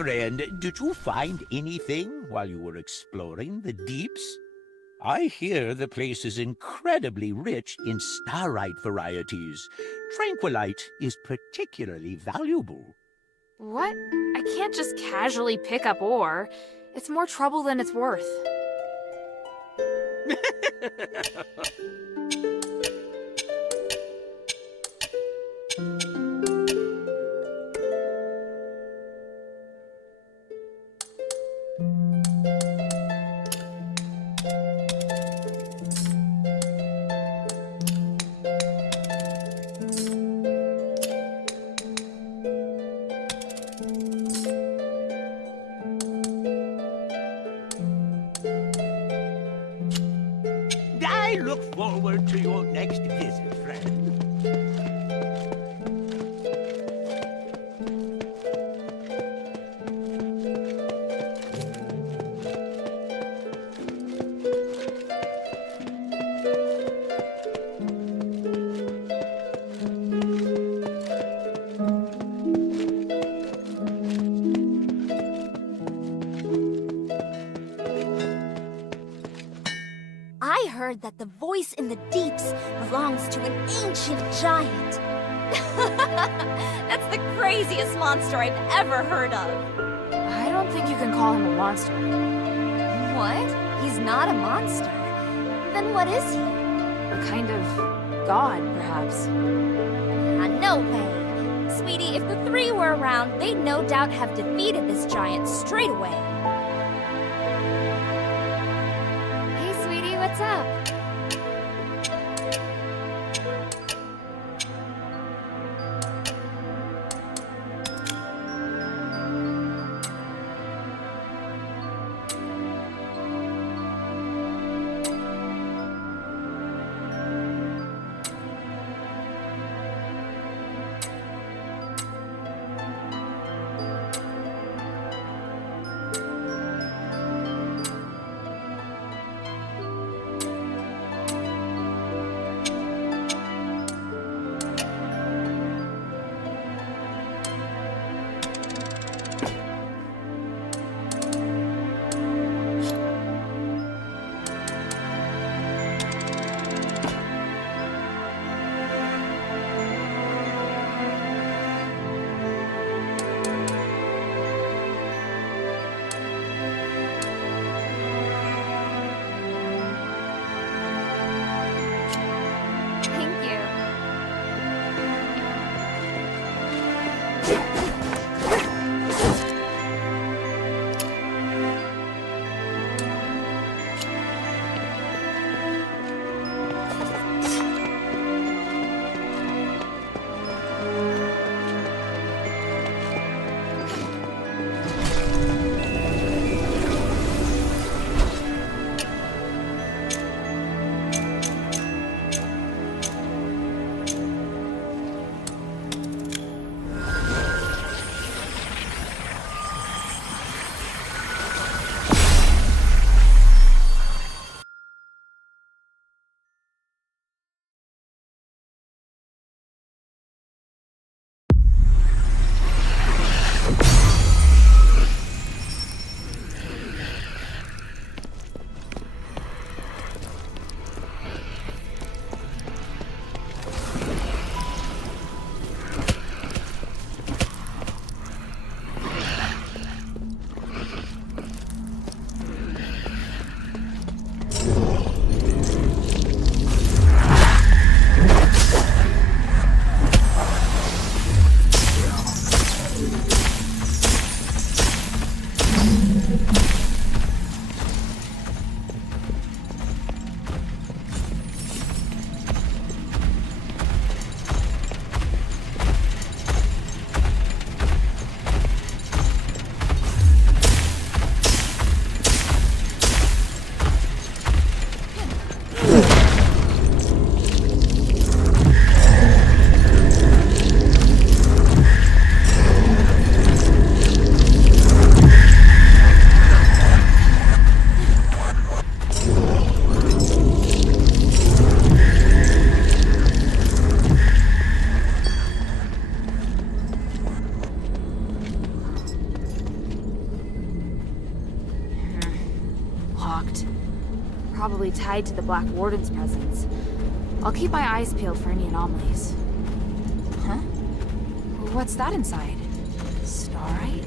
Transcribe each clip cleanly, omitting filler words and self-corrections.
Friend, did you find anything while you were exploring the deeps? I hear the place is incredibly rich in starite varieties. Tranquilite is particularly valuable. What? I can't just casually pick up ore. It's more trouble than it's worth. I look forward to your next visit, friend. I heard that the voice in the deeps belongs to an ancient giant. That's the craziest monster I've ever heard of. I don't think you can call him a monster. What? He's not a monster. Then what is he? A kind of god, perhaps. No way. Sweetie, if the three were around, they'd no doubt have defeated this giant straight away. Hey, sweetie, what's up? important. Probably tied to the Black Warden's presence. I'll keep my eyes peeled for any anomalies. Huh? What's that inside? Starite?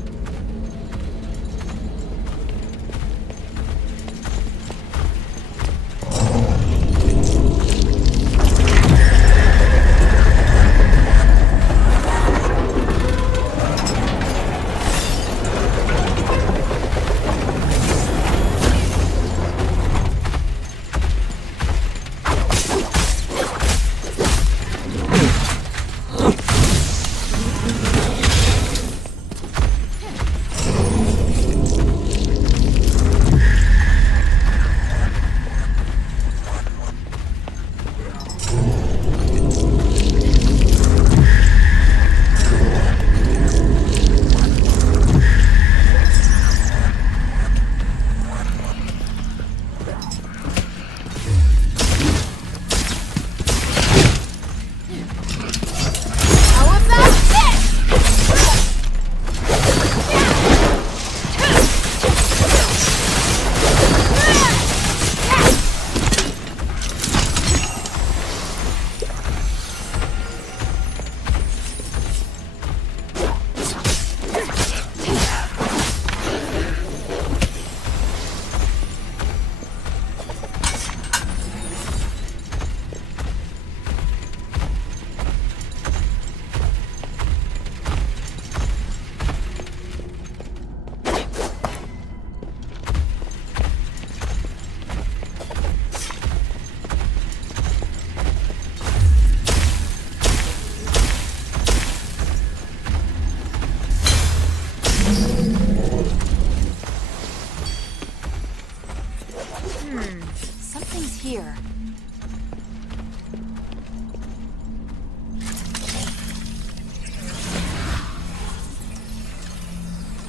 Something's here.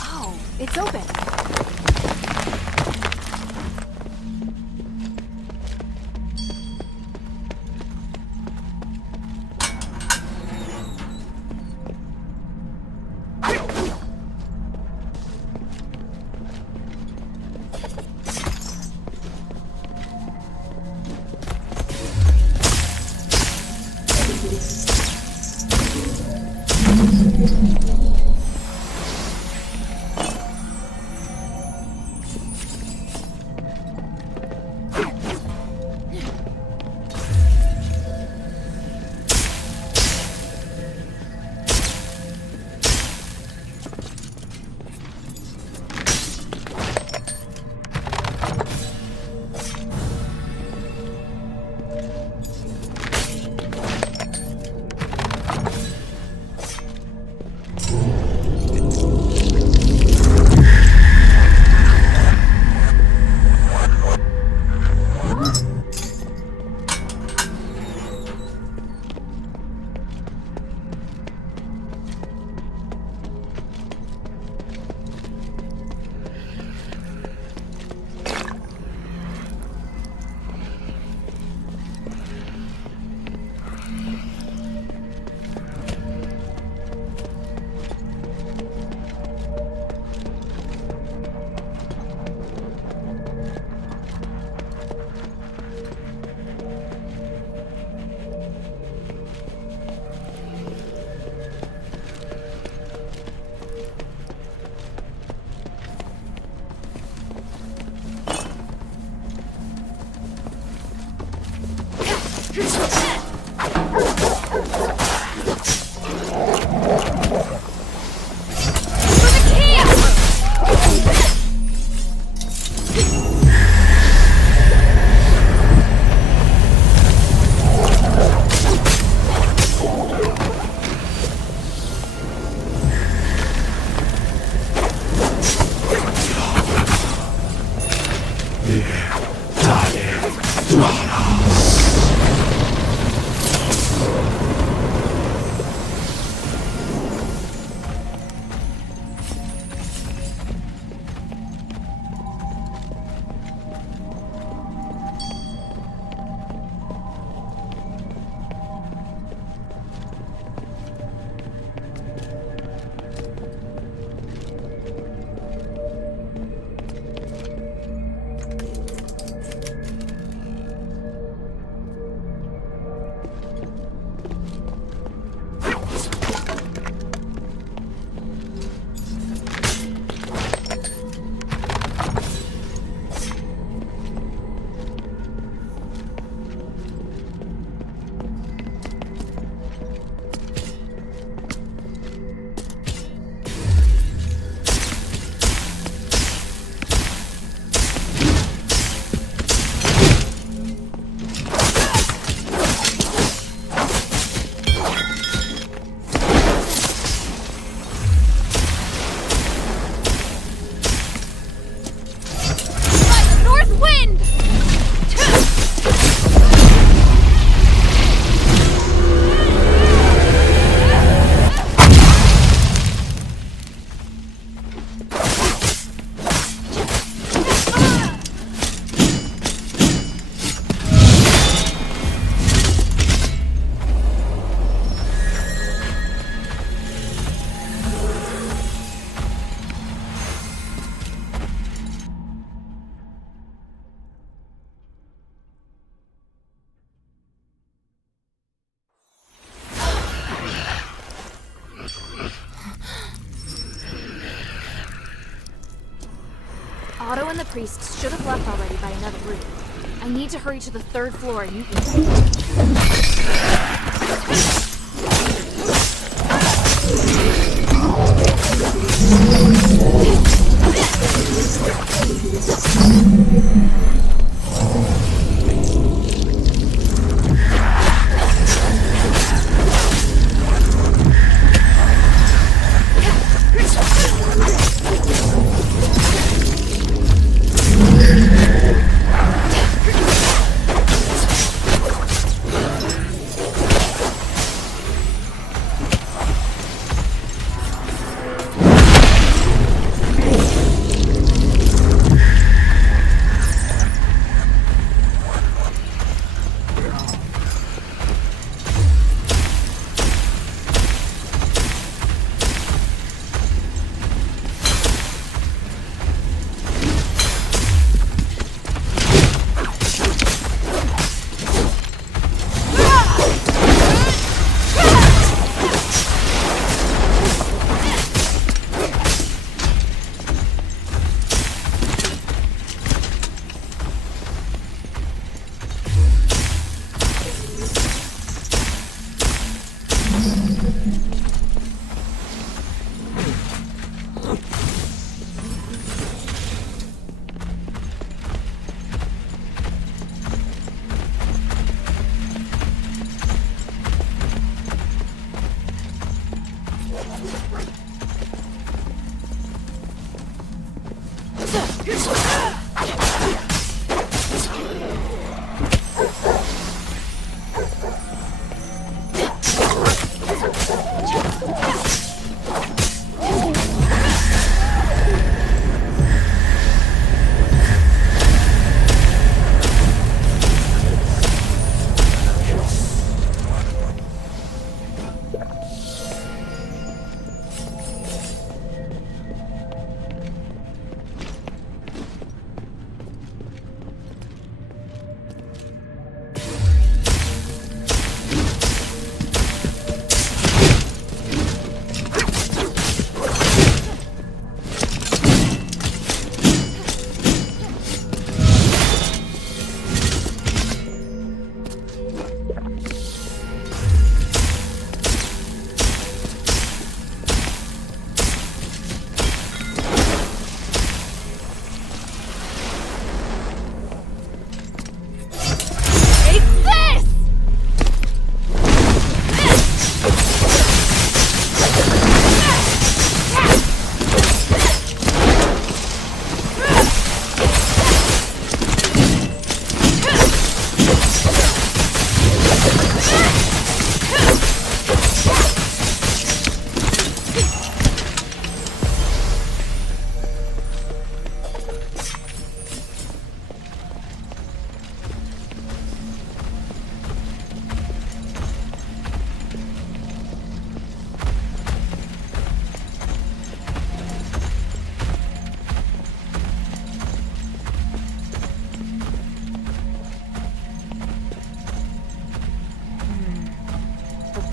Oh, it's open. priests should have left already by another route. I need to hurry to the 3rd floor and you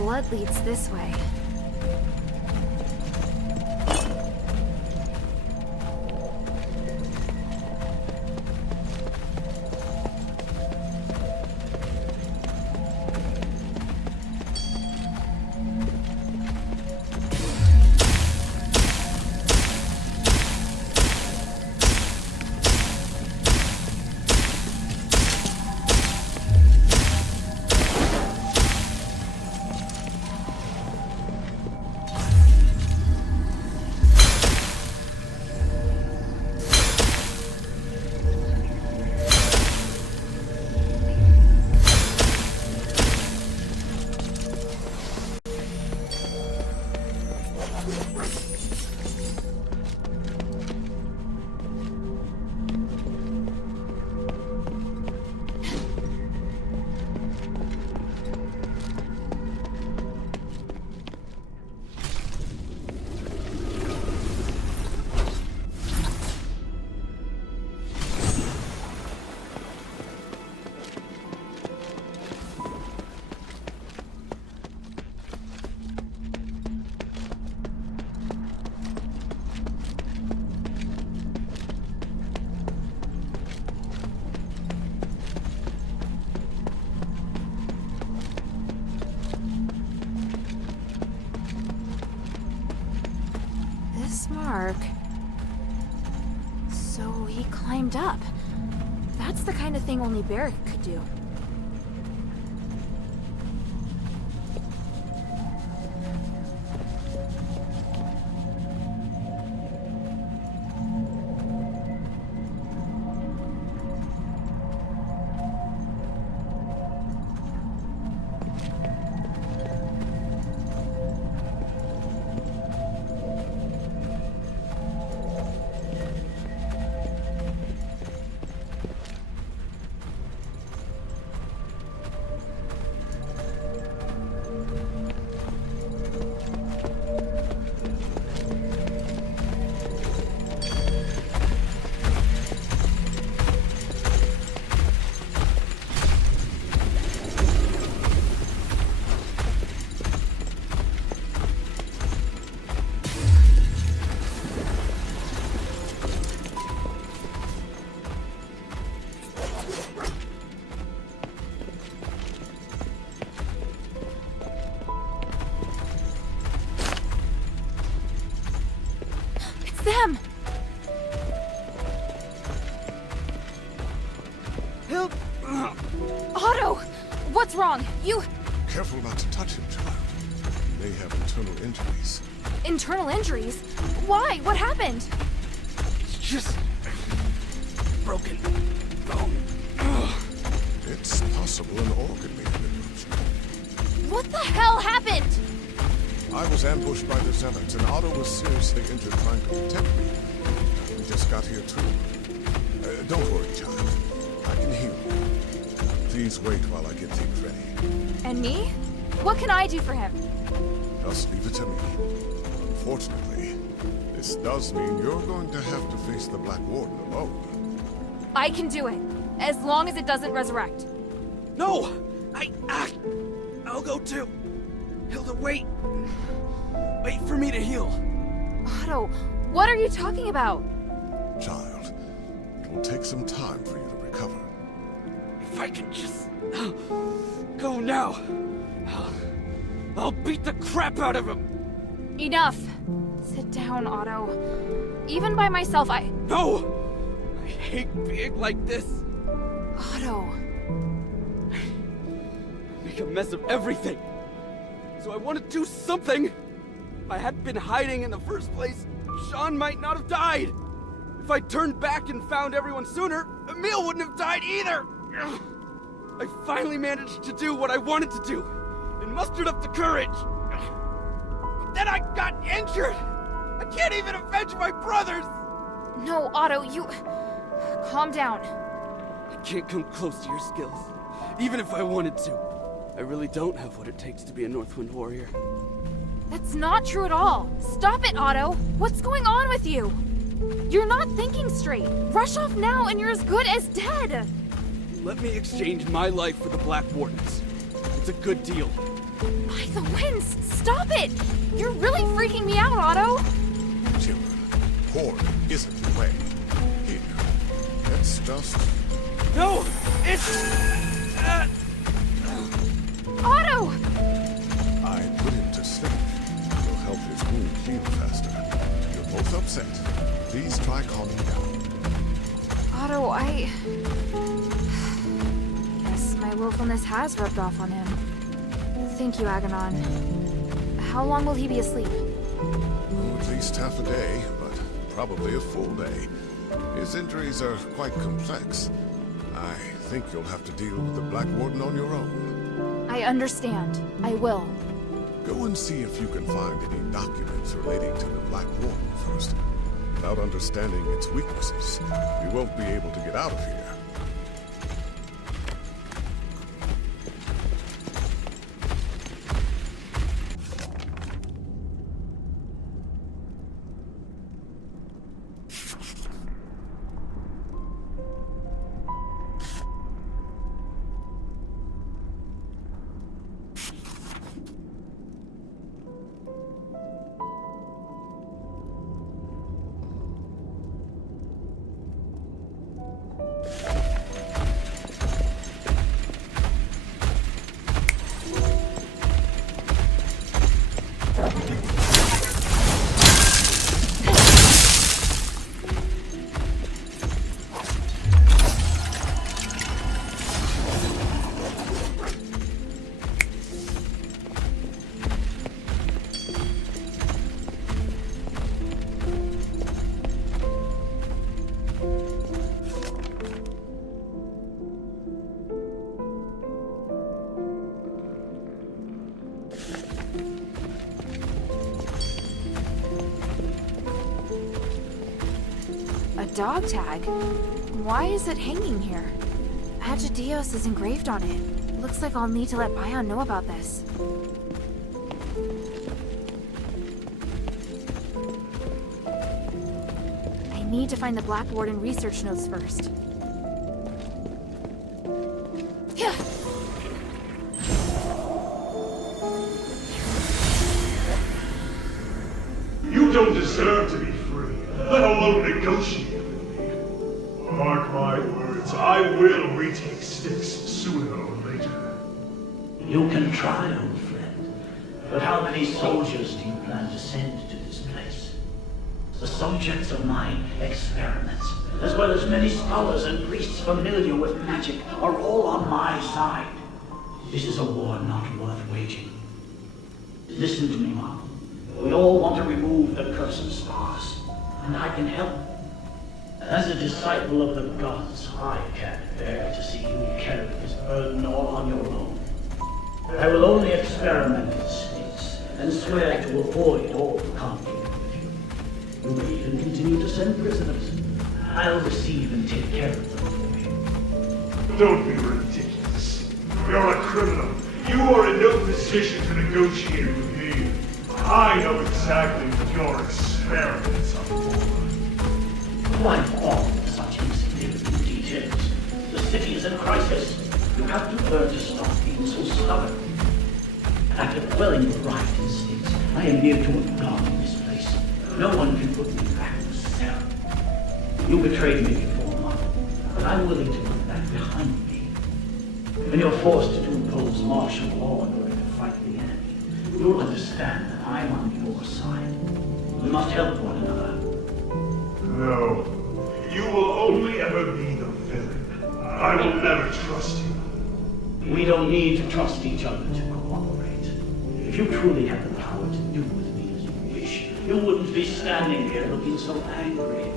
blood leads this way. the kind of thing only Barrick could do. Them! Help! Otto! What's wrong? You... Careful not to touch him, child. He may have internal injuries. Internal injuries? Why? What happened? It's just... broken bone. It's possible an organ may have been ruptured. What the hell happened? I was ambushed by the Zealots, and Otto was seriously injured trying to protect me. We just got here too. Don't worry, child. I can heal you. Please wait while I get things ready. And me? What can I do for him? Just leave it to me. Unfortunately, this does mean you're going to have to face the Black Warden alone. I can do it, as long as it doesn't resurrect. No! I'll go too. Hilda, wait. Wait for me to heal. Otto, what are you talking about? Child, it will take some time for you to recover. If I can just... go now. I'll beat the crap out of him. Enough. Sit down, Otto. Even by myself, No! I hate being like this. Otto. Make a mess of everything. So I want to do something. If I hadn't been hiding in the first place, Sean might not have died. If I turned back and found everyone sooner, Emil wouldn't have died either. I finally managed to do what I wanted to do and mustered up the courage. But then I got injured. I can't even avenge my brothers. No, Otto, you... Calm down. I can't come close to your skills, even if I wanted to. I really don't have what it takes to be a Northwind warrior. That's not true at all. Stop it, Otto. What's going on with you? You're not thinking straight. Rush off now and you're as good as dead. Let me exchange my life for the Black Wardens. It's a good deal. By the winds, stop it! You're really freaking me out, Otto. Children, Horde isn't the way. Here, let's just... No! It's... Otto! I put him to sleep. It'll help his wound heal faster. You're both upset. Please try calming down. Otto, guess my willfulness has rubbed off on him. Thank you, Aganon. How long will he be asleep? Oh, at least half a day, but probably a full day. His injuries are quite complex. I think you'll have to deal with the Black Warden on your own. I understand. I will. Go and see if you can find any documents relating to the Black Warden first. Without understanding its weaknesses, we won't be able to get out of here. dog tag. Why is it hanging here? Agidios is engraved on it. Looks like I'll need to let Bion know about this. I need to find the Black Warden research notes first. Yeah. You don't deserve to be free, let alone negotiate with me. Mark my words, I will retake Styx sooner or later. You can try, old friend, but how many soldiers do you plan to send to this place? The subjects of my experiments, as well as many scholars and priests familiar with magic, are all on my side. This is a war not worth waging. Listen to me, Mark. We all want to remove the curse of stars, and I can help. As a disciple of the gods, I can't bear to see you carry this burden all on your own. I will only experiment with Styx, and swear to avoid all conflict with you. You may even continue to send prisoners. I'll receive and take care of them for you. Don't be ridiculous. You're a criminal. You are in no position to negotiate with me. I know exactly what your experiments are for. Why all such insignificant details? The city is in crisis. You have to learn to stop being so stubborn. After quelling your riot instincts, I am near to have gone this place. No one can put me back in the cell. You betrayed me before, Mark, but I'm willing to put that behind me. When you're forced to impose martial law in order to fight the enemy, you'll understand that I'm on your side. We must help one another. No. You will only ever be the villain. I will never trust you. We don't need to trust each other to cooperate. If you truly had the power to do with me as you wish, you wouldn't be standing here looking so angry.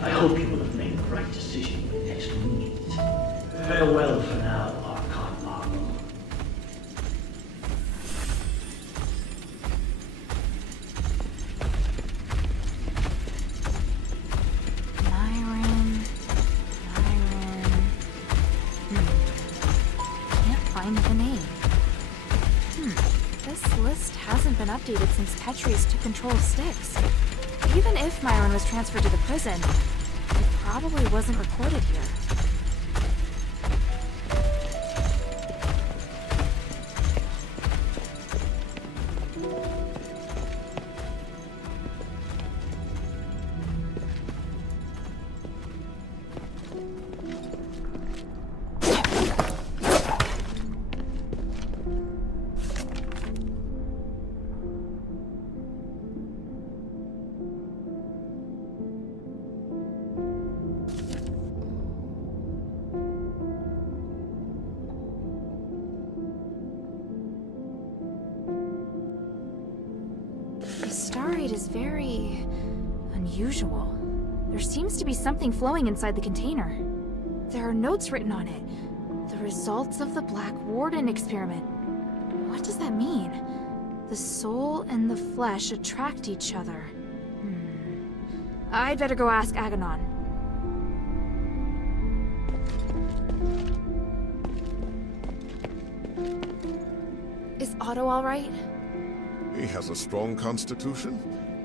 I hope you will have made the right decision when next we meet. Farewell for now, Archon Marvel. Can't find the name. This list hasn't been updated since Petrius took control of Styx. Even if Myron was transferred to the prison, it probably wasn't recorded here. The starite is very unusual. There seems to be something flowing inside the container. There are notes written on it. The results of the Black Warden experiment. What does that mean? The soul and the flesh attract each other. I'd better go ask Aganon. Is Otto all right? He has a strong constitution.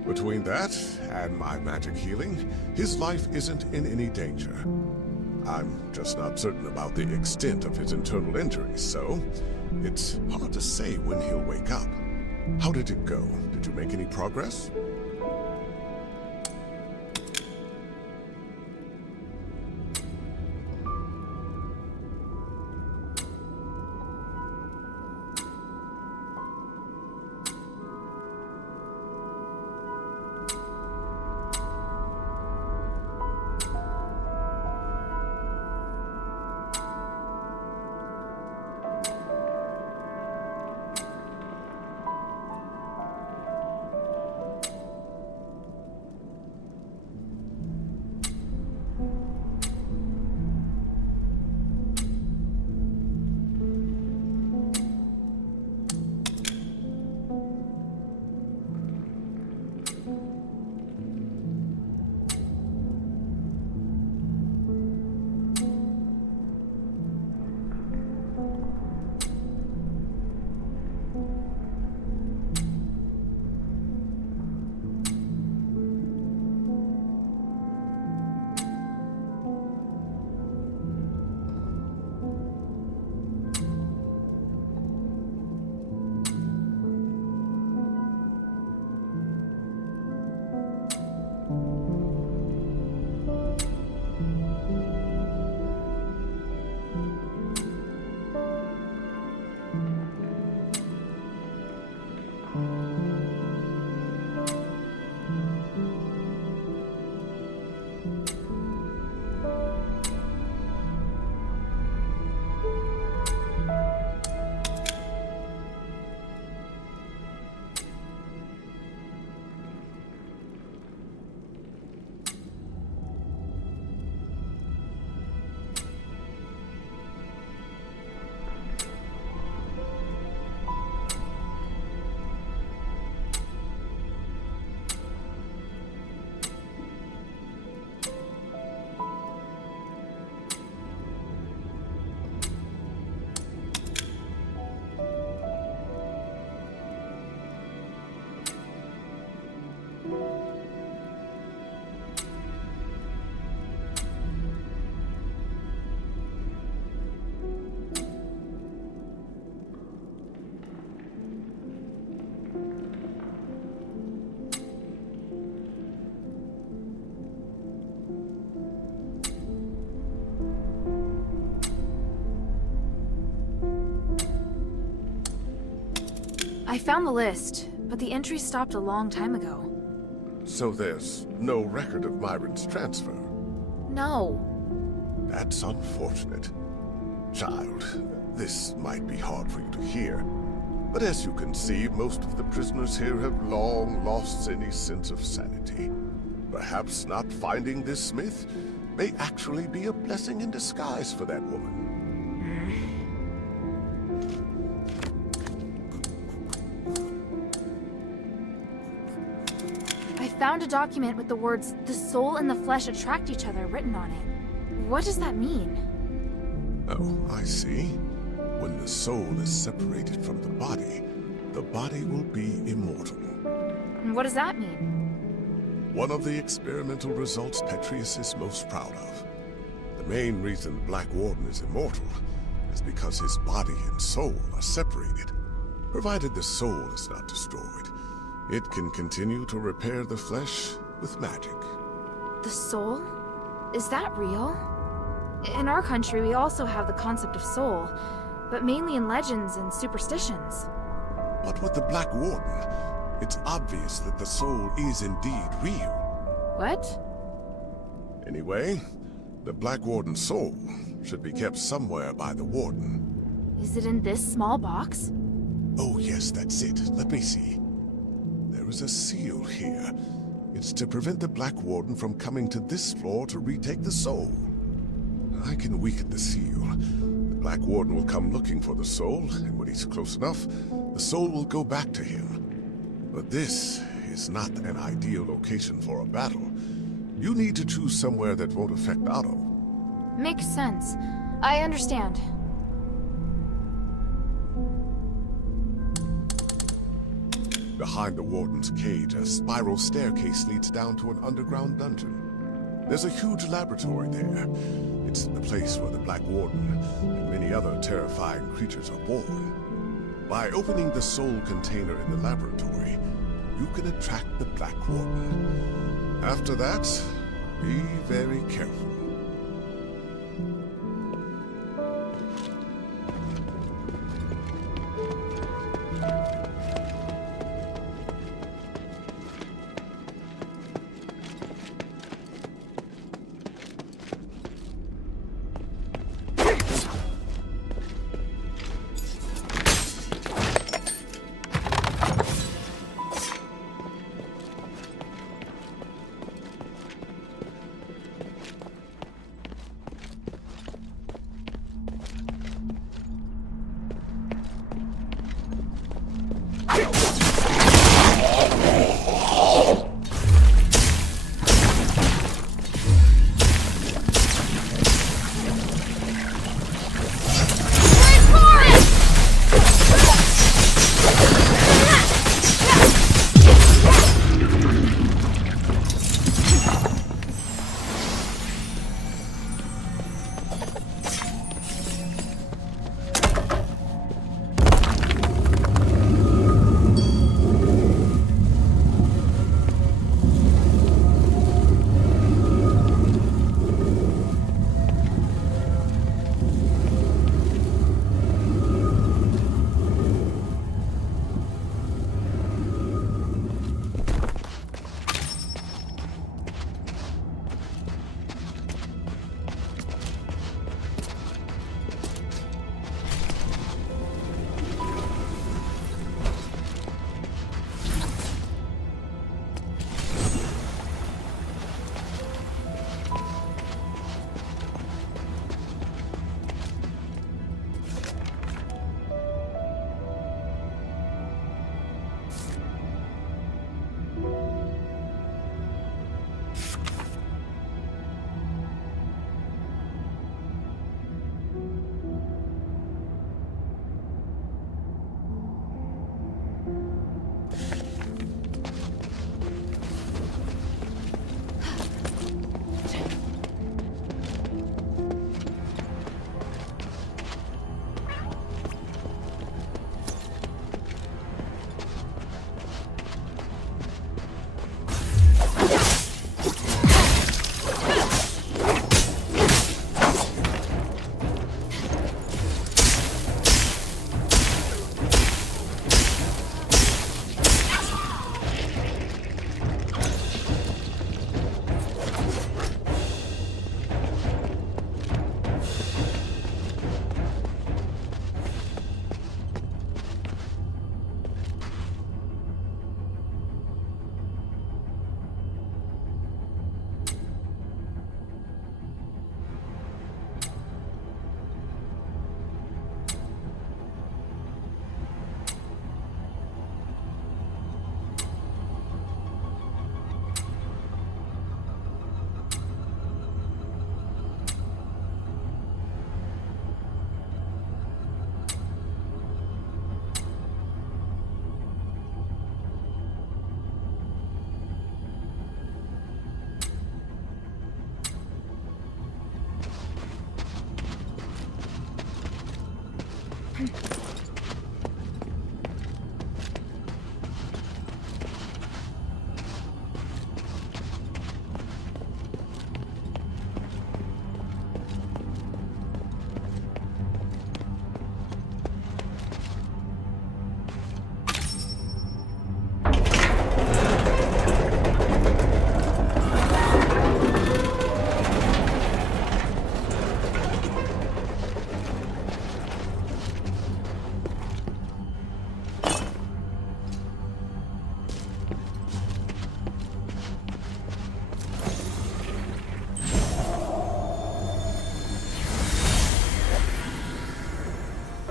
Between that and my magic healing, his life isn't in any danger. I'm just not certain about the extent of his internal injuries, so it's hard to say when he'll wake up. How did it go? Did you make any progress? I found the list, but the entry stopped a long time ago. So there's no record of Myron's transfer. No. That's unfortunate. Child, this might be hard for you to hear, but as you can see, most of the prisoners here have long lost any sense of sanity. Perhaps not finding this smith may actually be a blessing in disguise for that woman. I found a document with the words, "The soul and the flesh attract each other," written on it. What does that mean? Oh, I see. When the soul is separated from the body will be immortal. And what does that mean? One of the experimental results Petrius is most proud of. The main reason the Black Warden is immortal is because his body and soul are separated. Provided the soul is not destroyed, it can continue to repair the flesh with magic. The soul? Is that real? In our country, we also have the concept of soul, but mainly in legends and superstitions. But with the Black Warden, it's obvious that the soul is indeed real. What? Anyway, the Black Warden's soul should be kept somewhere by the Warden. Is it in this small box? Oh yes, that's it. Let me see. There is a seal here. It's to prevent the Black Warden from coming to this floor to retake the soul. I can weaken the seal. The Black Warden will come looking for the soul, and when he's close enough, the soul will go back to him. But this is not an ideal location for a battle. You need to choose somewhere that won't affect Otto. Makes sense. I understand. Behind the Warden's cage, a spiral staircase leads down to an underground dungeon. There's a huge laboratory there. It's the place where the Black Warden and many other terrifying creatures are born. By opening the soul container in the laboratory, you can attract the Black Warden. After that, be very careful.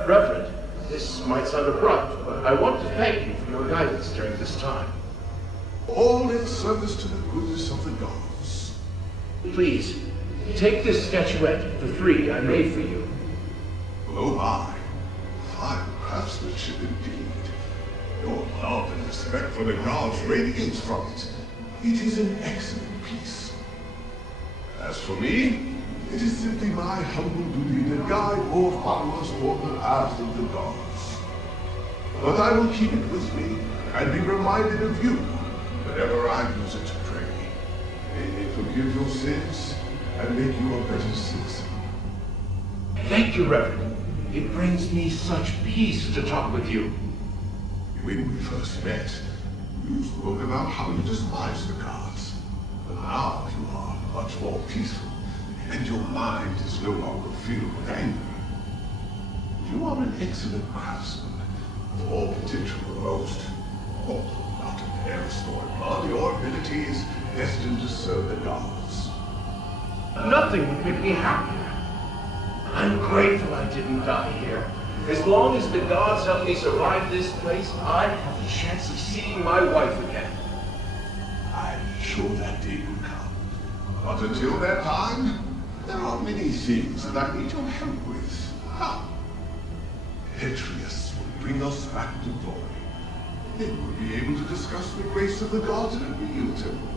Reverend, this might sound abrupt, but I want to thank you for your guidance during this time. All in service to the goodness of the gods. Please, take this statuette, the 3 I made for you. Oh my, fine craftsmanship indeed. Your love and respect for the gods radiates from it. It is an excellent piece. As for me, it is simply my humble duty to guide more followers toward the paths of the gods. But I will keep it with me and be reminded of you whenever I use it to pray. May they forgive your sins and make you a better citizen. Thank you, Reverend. It brings me such peace to talk with you. When we first met, you spoke about how you despise the gods. But now you are much more peaceful, and your mind is no longer filled with anger. You are an excellent craftsman, with all potential to boast. Although not of Eris or blood, your ability is destined to serve the gods. Nothing would make me happier. I'm grateful I didn't die here. As long as the gods help me survive this place, I have a chance of seeing my wife again. I'm sure that day will come. But until that time, there are many things that I need your help with. Atreus will bring us back to glory. Then we'll be able to discuss the grace of the gods in a real temple.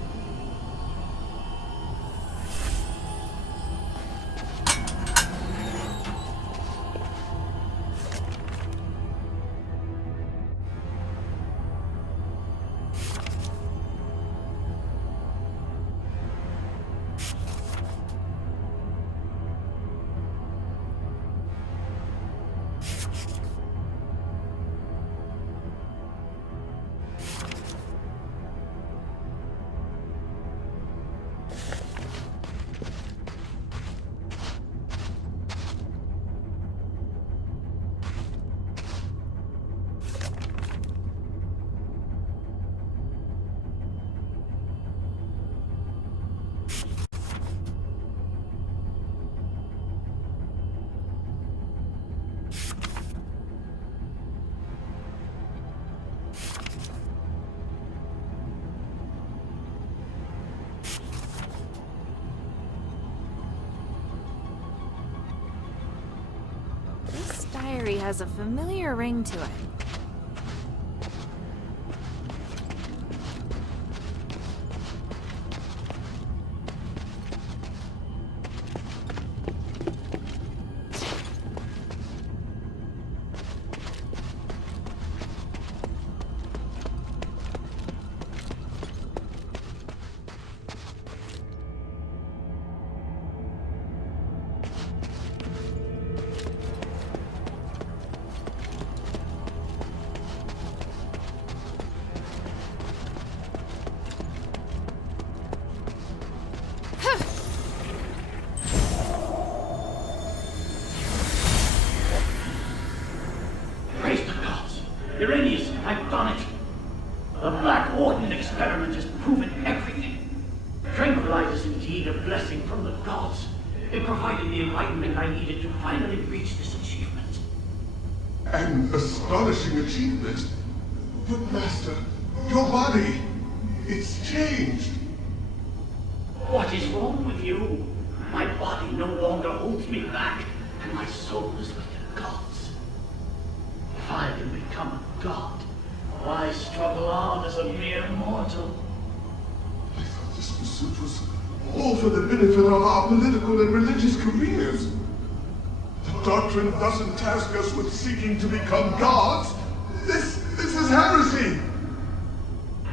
This diary has a familiar ring to it. I've done it. The Black Warden experiment has proven everything. Tranquilize is indeed a blessing from the gods. It provided the enlightenment I needed to finally reach this achievement. An astonishing achievement. But Master, your body, it's changed. What is wrong with you? My body no longer holds me back, and my soul is with the gods. If I can become a god, why struggle on as a mere mortal? I thought this pursuit was all for the benefit of our political and religious careers. The doctrine doesn't task us with seeking to become gods. This is heresy!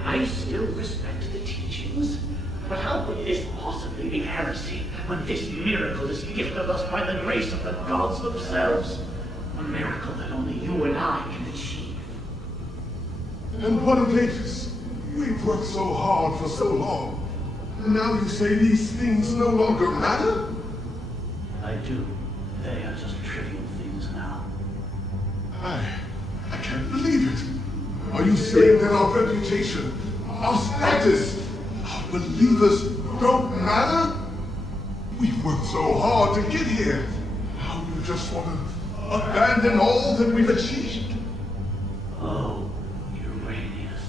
I still respect the teachings, but how could this possibly be heresy when this miracle is gifted us by the grace of the gods themselves? A miracle that only you and I can achieve. And what of Avis? We've worked so hard for so long. Now you say these things no longer matter? I do. They are just trivial things now. I can't believe it. Are you saying that our reputation, our status, our believers don't matter? We've worked so hard to get here. Now you just want to abandon all that we've achieved? Oh, Uranius.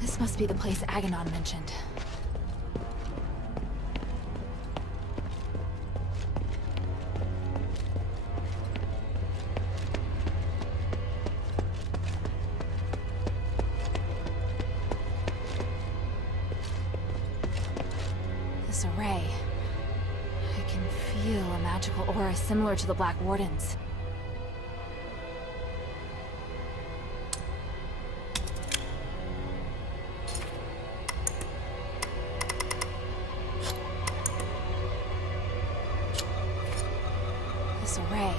This must be the place Aganon mentioned. This array. I can feel a magical aura similar to the Black Warden's. This array.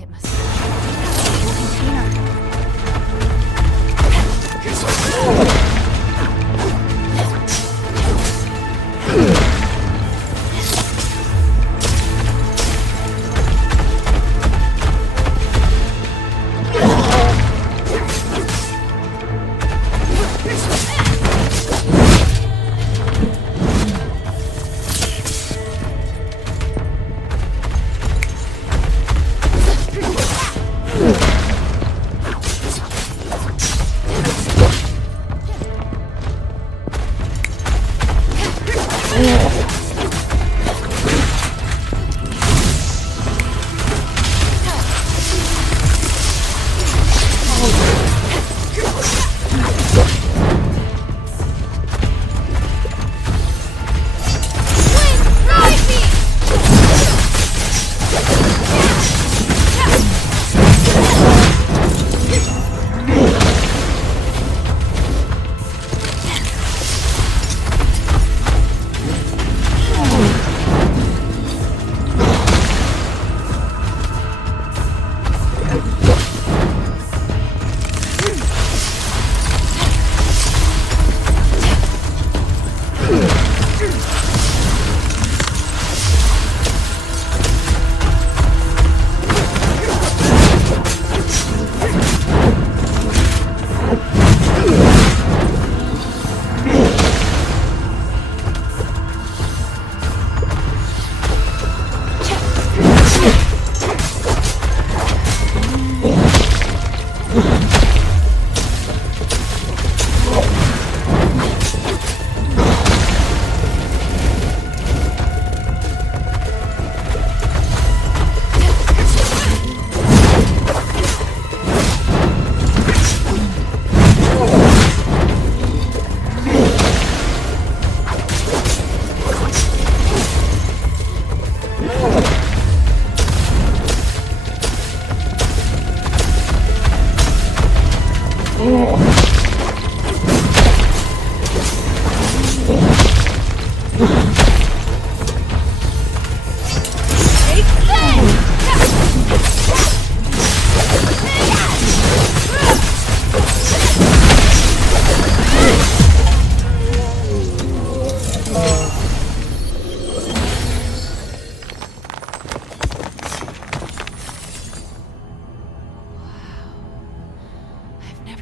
It must be a container.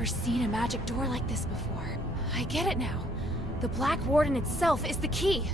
Seen a magic door like this before. I get it now. The Black Warden itself is the key.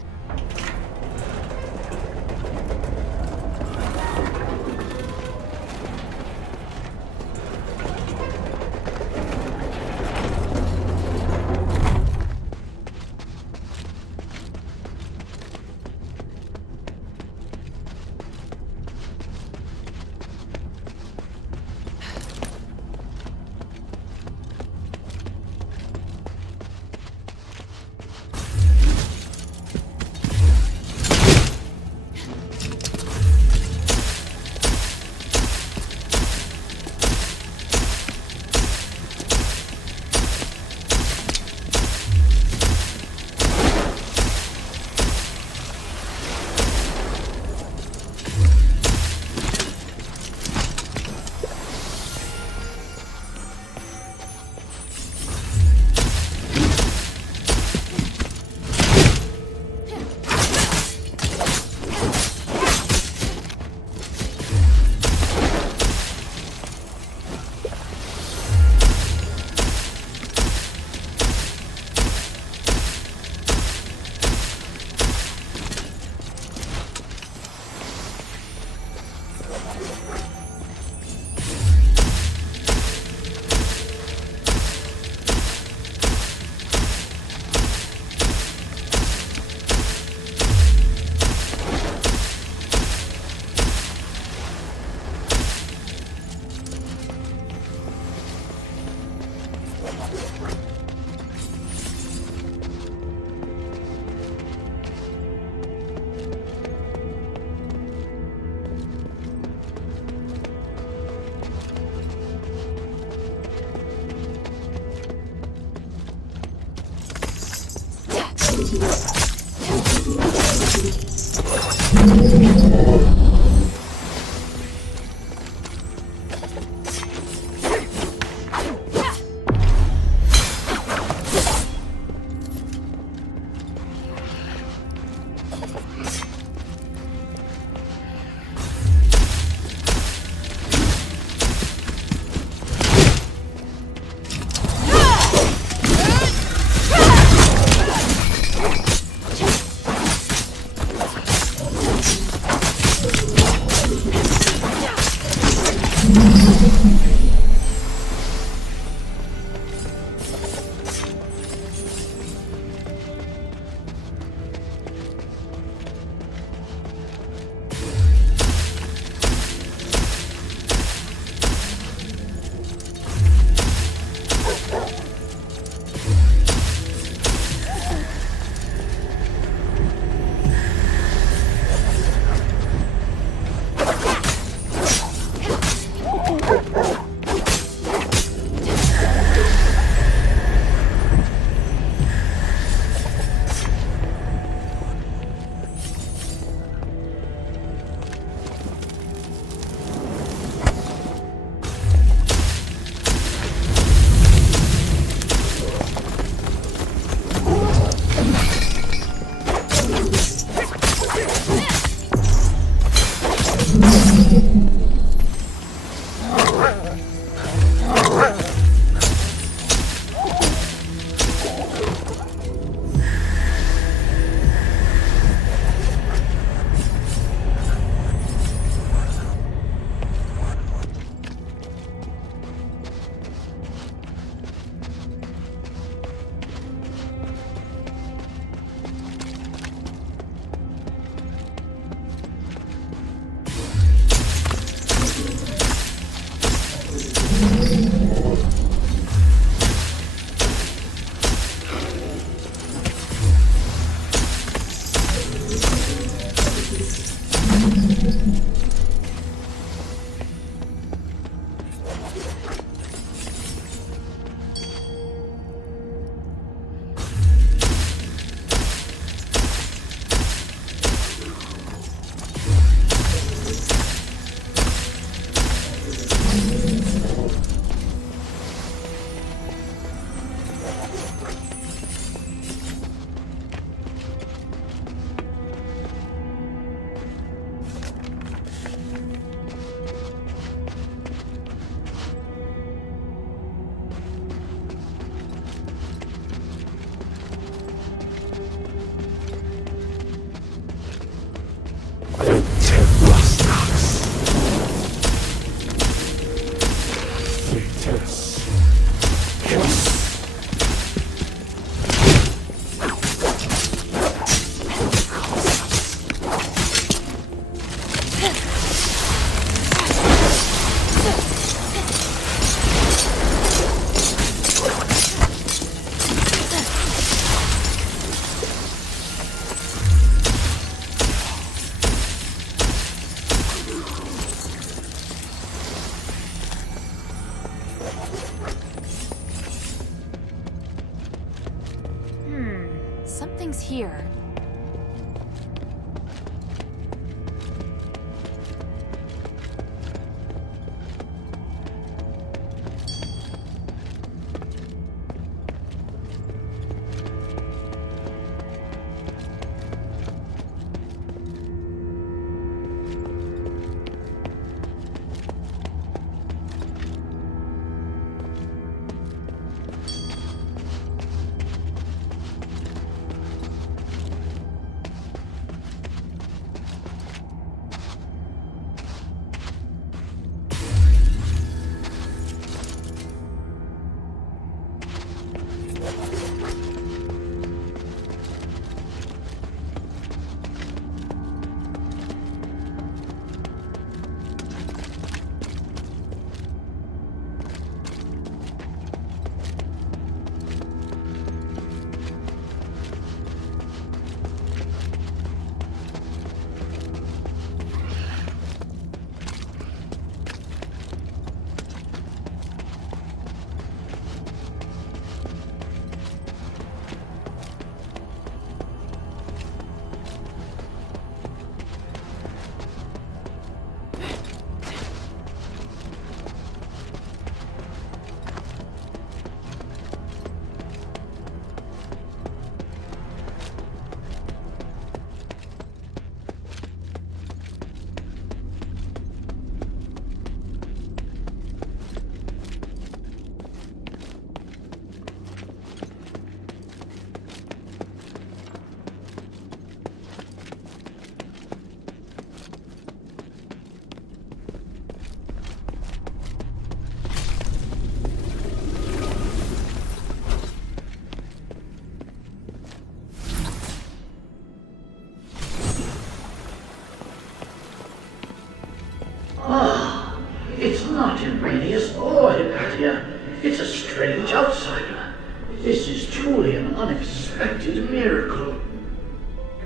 Ranius or Hypatia. It's a strange outsider. This is truly an unexpected miracle.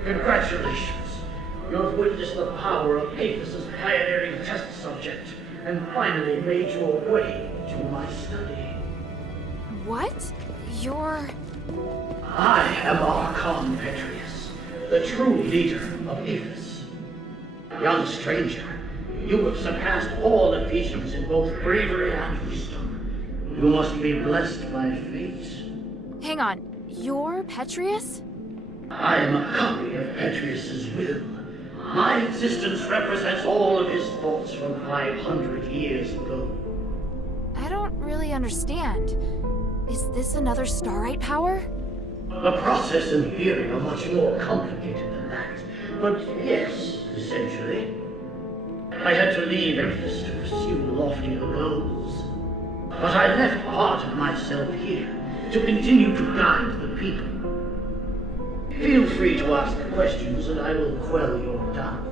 Congratulations. You have witnessed the power of Aethys' pioneering test subject, and finally made your way to my study. What? You're... I am Archon Petrius, the true leader of Aethys. Young stranger, you have surpassed all Ephesians in both bravery and wisdom. You must be blessed by fate. Hang on. You're Petrius? I am a copy of Petrius's will. My existence represents all of his thoughts from 500 years ago. I don't really understand. Is this another Starite power? The process and theory are much more complicated than that. But yes, essentially. I had to leave Aethys to pursue loftier goals. But I left part of myself here to continue to guide the people. Feel free to ask questions and I will quell your doubts.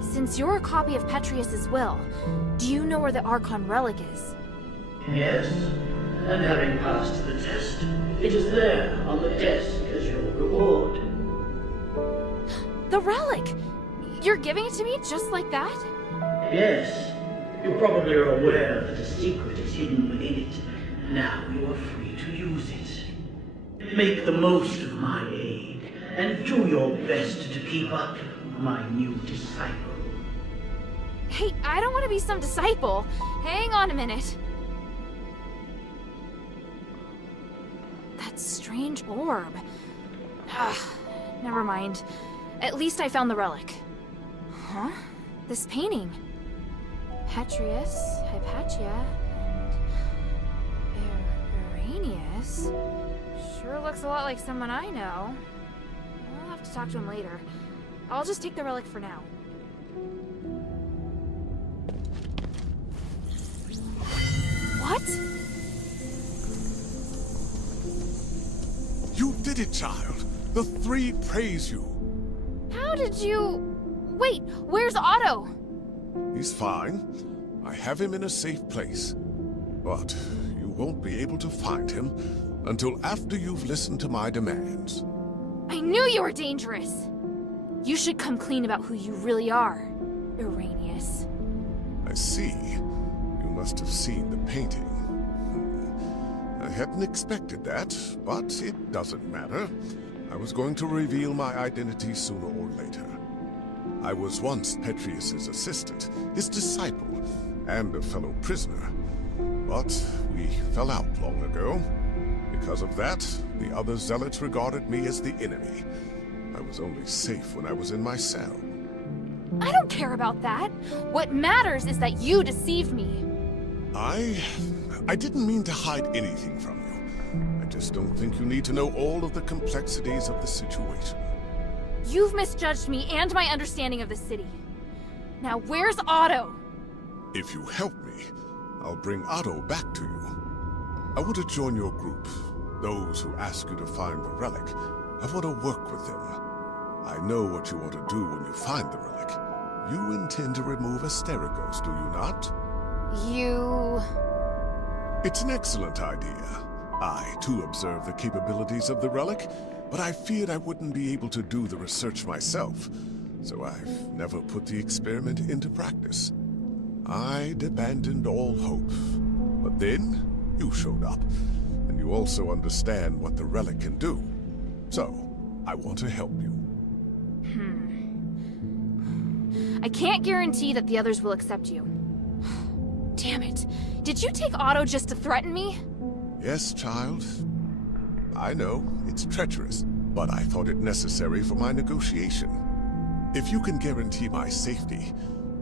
Since you're a copy of Petrius's will, do you know where the Archon relic is? Yes, and having passed the test, it is there on the desk as your reward. The relic! You're giving it to me just like that? Yes, you probably are aware that a secret is hidden within it. Now you are free to use it. Make the most of my aid, and do your best to keep up my new disciple. Hey, I don't want to be some disciple. Hang on a minute. That strange orb. Ugh, never mind. At least I found the relic. Huh? This painting. Petrius, Hypatia, and Uranius. Sure looks a lot like someone I know. I'll have to talk to him later. I'll just take the relic for now. What? You did it, child. The three praise you. How did you... Wait, where's Otto? He's fine. I have him in a safe place. But you won't be able to find him until after you've listened to my demands. I knew you were dangerous. You should come clean about who you really are, Uranius. I see. You must have seen the painting. I hadn't expected that, but it doesn't matter. I was going to reveal my identity sooner or later. I was once Petrius's assistant, his disciple, and a fellow prisoner. But we fell out long ago. Because of that, the other zealots regarded me as the enemy. I was only safe when I was in my cell. I don't care about that. What matters is that you deceived me. I didn't mean to hide anything from you. I just don't think you need to know all of the complexities of the situation. You've misjudged me and my understanding of the city. Now where's Otto? If you help me, I'll bring Otto back to you. I want to join your group. Those who ask you to find the relic, I want to work with them. I know what you want to do when you find the relic. You intend to remove Asterigos, do you not? You... It's an excellent idea. I, too, observe the capabilities of the relic, but I feared I wouldn't be able to do the research myself, so I've never put the experiment into practice. I'd abandoned all hope. But then, you showed up, and you also understand what the relic can do. So, I want to help you. I can't guarantee that the others will accept you. Damn it. Did you take Otto just to threaten me? Yes, child. I know, it's treacherous, but I thought it necessary for my negotiation. If you can guarantee my safety,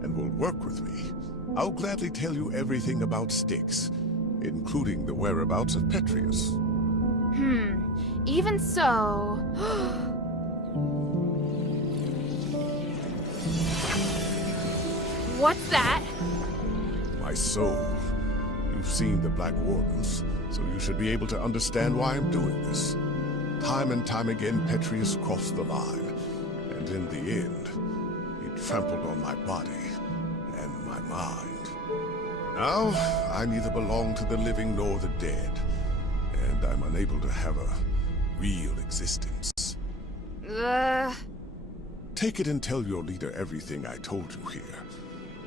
and will work with me, I'll gladly tell you everything about Styx, including the whereabouts of Petrius. Even so... What's that? My soul. You've seen the Black Wardens, so you should be able to understand why I'm doing this. Time and time again, Petrius crossed the line, and in the end, he trampled on my body and my mind. Now, I neither belong to the living nor the dead, and I'm unable to have a real existence. Take it and tell your leader everything I told you here.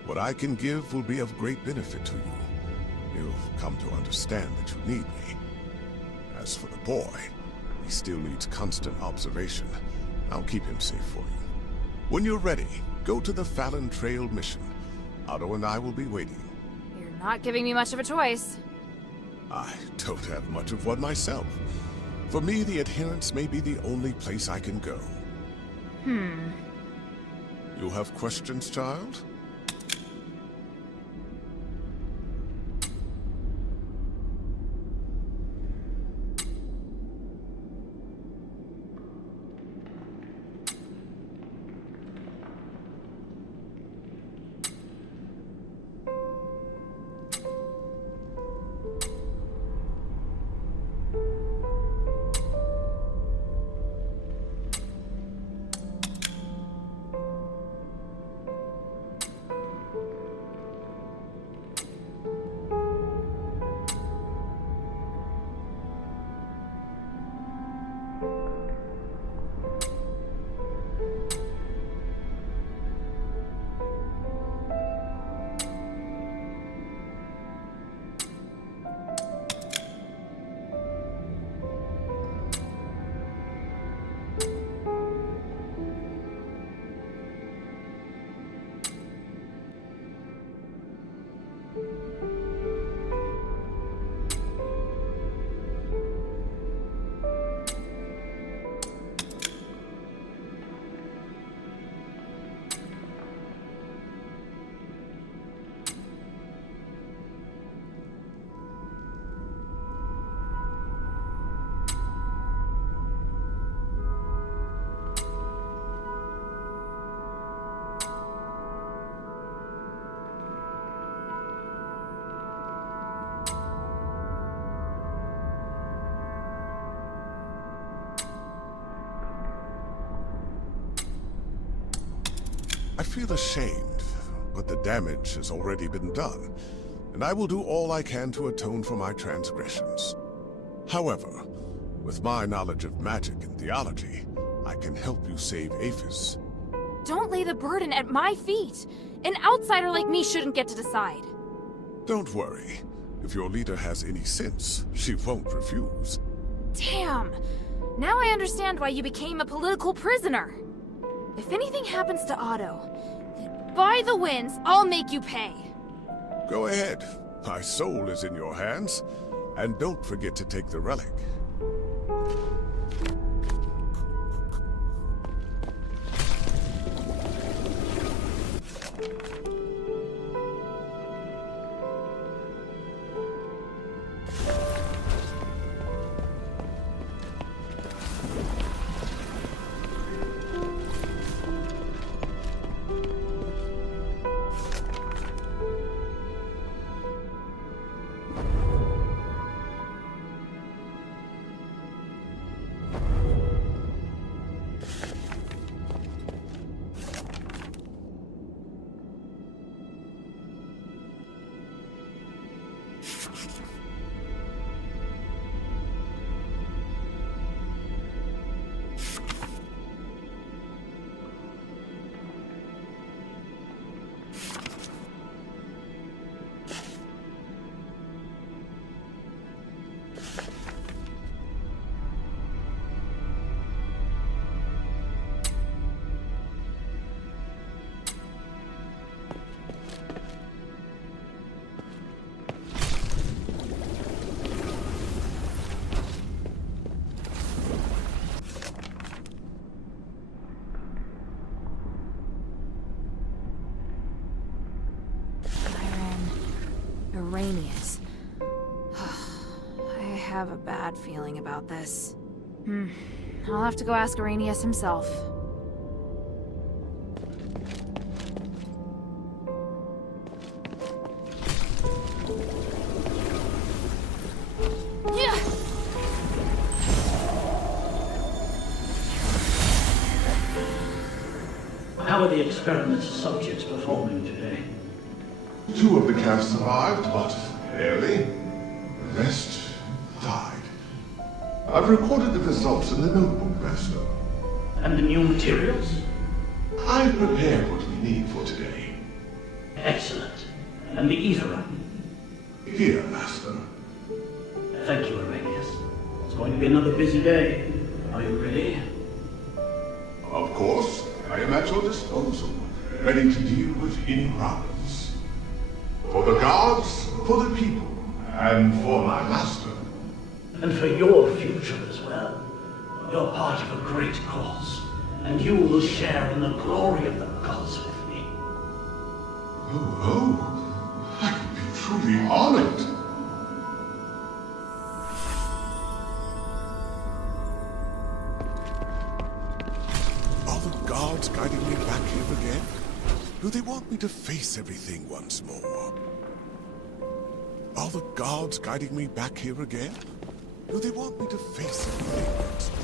What I can give will be of great benefit to you. You'll come to understand that you need me. As for the boy, he still needs constant observation. I'll keep him safe for you. When you're ready, go to the Fallon Trail mission. Otto and I will be waiting. You're not giving me much of a choice. I don't have much of one myself. For me, the Adherents may be the only place I can go. You have questions, child? I feel ashamed, but the damage has already been done, and I will do all I can to atone for my transgressions. However, with my knowledge of magic and theology, I can help you save Aphis. Don't lay the burden at my feet. An outsider like me shouldn't get to decide. Don't worry. If your leader has any sense, she won't refuse. Damn! Now I understand why you became a political prisoner. If anything happens to Otto, then by the winds, I'll make you pay. Go ahead. My soul is in your hands. And don't forget to take the relic. Arrhenius. I have a bad feeling about this. I'll have to go ask Arrhenius himself. How are the experiment's subjects performing today? 2 of the calves survived, but barely. The rest died. I've recorded the results in the notebook, Wächter. And the new materials? I've prepared what we need for today. Excellent. And the ether? Here, Master. Thank you, Arrhenius. It's going to be another busy day. Are you ready? Of course, I am at your disposal, ready to deal with any problems. For the gods, for the people, and for my master. And for your future as well. You're part of a great cause, and you will share in the glory of the gods with me. Oh, I would be truly honored. Are the gods guiding me back here again? Do they want me to face everything once more? Are the gods guiding me back here again? Do they want me to face everything once more?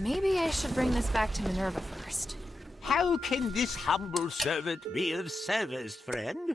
Maybe I should bring this back to Minerva first. How can this humble servant be of service, friend?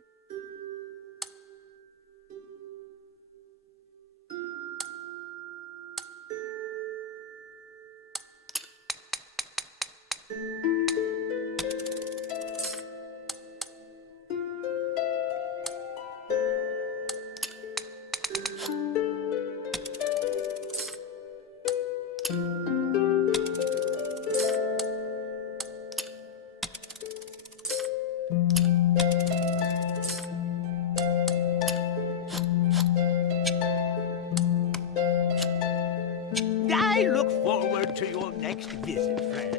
I look forward to your next visit, friend.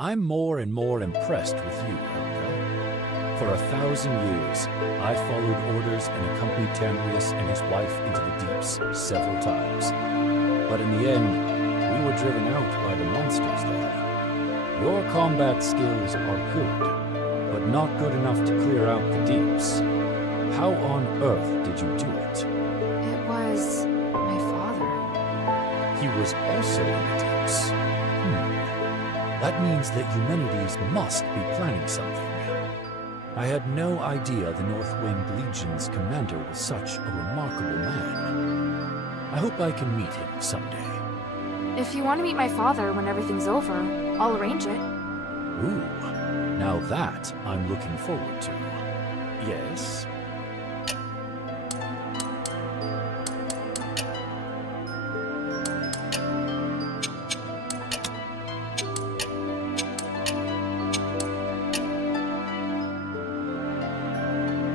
I'm more and more impressed with you, Helga. For 1,000 years, I followed orders and accompanied Tamrius and his wife into the deeps several times. But in the end, we were driven out by the monsters there. Your combat skills are good, but not good enough to clear out the deeps. How on earth did you do it? It was my father. He was also in the deeps. That means that Eumenides must be planning something. I had no idea the Northwind Legion's commander was such a remarkable man. I hope I can meet him someday. If you want to meet my father when everything's over, I'll arrange it. Ooh, now that I'm looking forward to. Yes?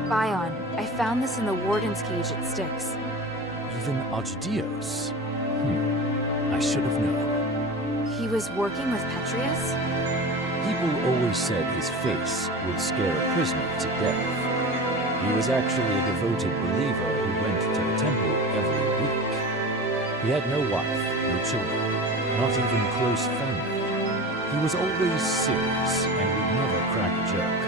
Bion, I found this in the warden's cage at Styx. Even Asterigos? I should have known. He was working with Petrius? People always said his face would scare a prisoner to death. He was actually a devoted believer who went to the temple every week. He had no wife, no children, not even close family. He was always serious and would never crack a joke.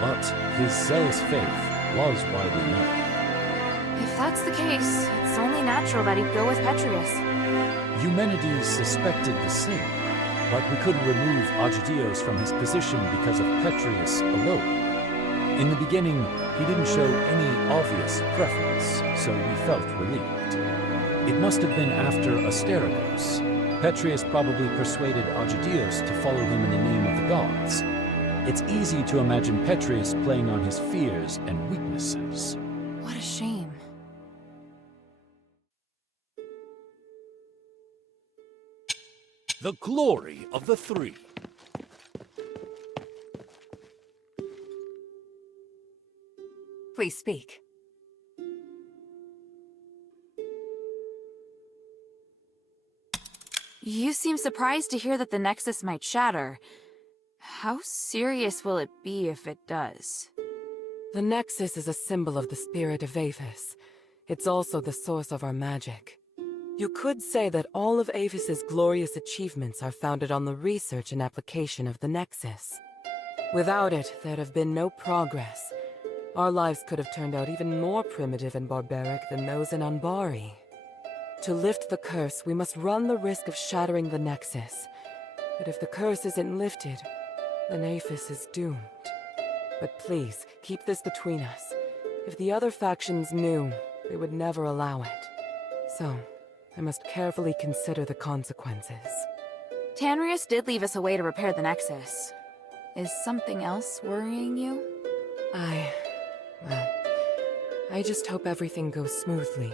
But his zealous faith was widely known. If that's the case, it's only natural that he'd go with Petrius. Eumenides suspected the same, but we couldn't remove Asterigos from his position because of Petrius alone. In the beginning, he didn't show any obvious preference, so we felt relieved. It must have been after Asterigos. Petrius probably persuaded Asterigos to follow him in the name of the gods. It's easy to imagine Petrius playing on his fears and weaknesses. What a shame. The glory of the three. Please speak. You seem surprised to hear that the Nexus might shatter. How serious will it be if it does? The Nexus is a symbol of the spirit of Aphis. It's also the source of our magic. You could say that all of Aphis's glorious achievements are founded on the research and application of the Nexus. Without it, there'd have been no progress. Our lives could have turned out even more primitive and barbaric than those in Anbari. To lift the curse, we must run the risk of shattering the Nexus. But if the curse isn't lifted, then Aphis is doomed. But please, keep this between us. If the other factions knew, they would never allow it. So, I must carefully consider the consequences. Tanrius did leave us a way to repair the Nexus. Is something else worrying you? Well, I just hope everything goes smoothly.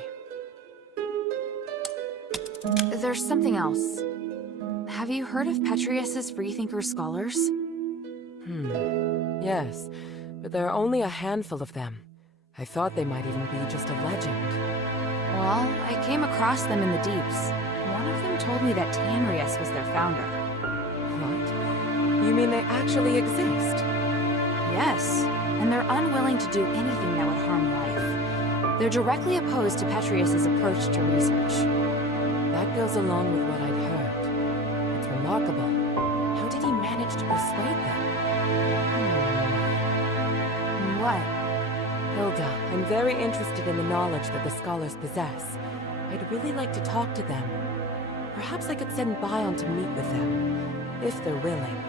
There's something else. Have you heard of Petrius's Freethinker scholars? Yes, but there are only a handful of them. I thought they might even be just a legend. Well, I came across them in the Deeps. One of them told me that Tanrius was their founder. What? You mean they actually exist? Yes, and they're unwilling to do anything that would harm life. They're directly opposed to Petrius's approach to research. That goes along with what I'd heard. It's remarkable. How did he manage to persuade them? What? Hilda, I'm very interested in the knowledge that the scholars possess. I'd really like to talk to them. Perhaps I could send Bion to meet with them, if they're willing.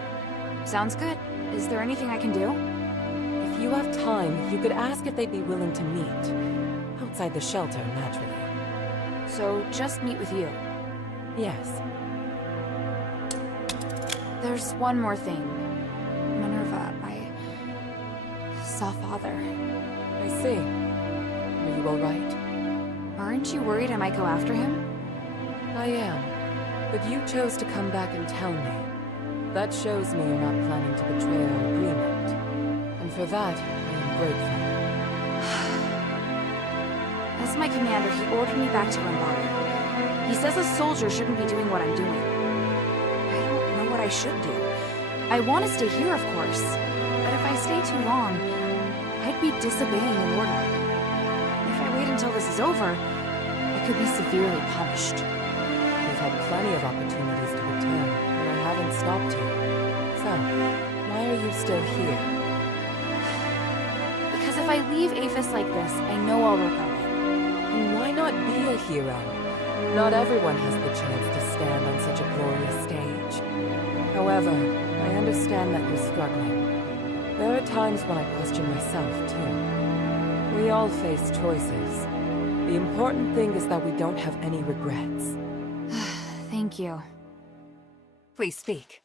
Sounds good. Is there anything I can do? If you have time, you could ask if they'd be willing to meet. Outside the shelter, naturally. So, just meet with you? Yes. There's one more thing. Minerva, I saw Father. I see. Are you alright? Aren't you worried I might go after him? I am. But you chose to come back and tell me. That shows me you're not planning to betray our agreement. And for that, I am grateful. As my commander, he ordered me back to Anbari. He says a soldier shouldn't be doing what I'm doing. I don't know what I should do. I want to stay here, of course. But if I stay too long, I'd be disobeying an order. If I wait until this is over, I could be severely punished. You've had plenty of opportunities to return, and I haven't stopped you. So, why are you still here? Because if I leave Aphis like this, I know I'll regret it. And why not be a hero? Not everyone has the chance to stand on such a glorious stage. However, I understand that you're struggling. There are times when I question myself, too. We all face choices. The important thing is that we don't have any regrets. Thank you. Please speak.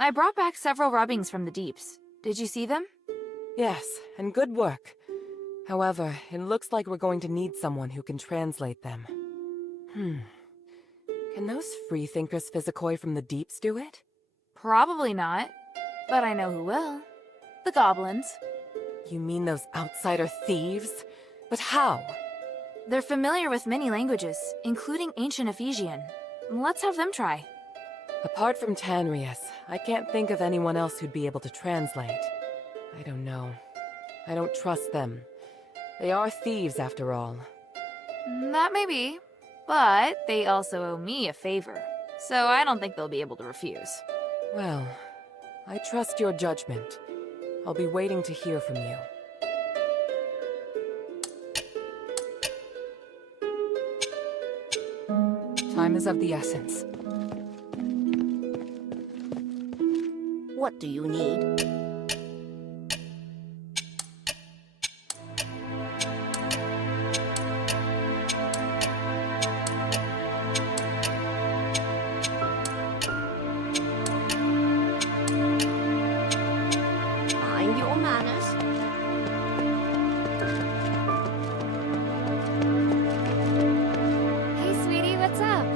I brought back several rubbings from the Deeps. Did you see them? Yes, and good work. However, it looks like we're going to need someone who can translate them. Can those freethinkers physicoi from the Deeps do it? Probably not, but I know who will. The goblins. You mean those outsider thieves? But how? They're familiar with many languages, including ancient Ephesian. Let's have them try. Apart from Tanrius, I can't think of anyone else who'd be able to translate. I don't know. I don't trust them. They are thieves, after all. That may be, but they also owe me a favor, so I don't think they'll be able to refuse. Well, I trust your judgment. I'll be waiting to hear from you. Time is of the essence. What do you need? Mind your manners. Hey, sweetie, what's up?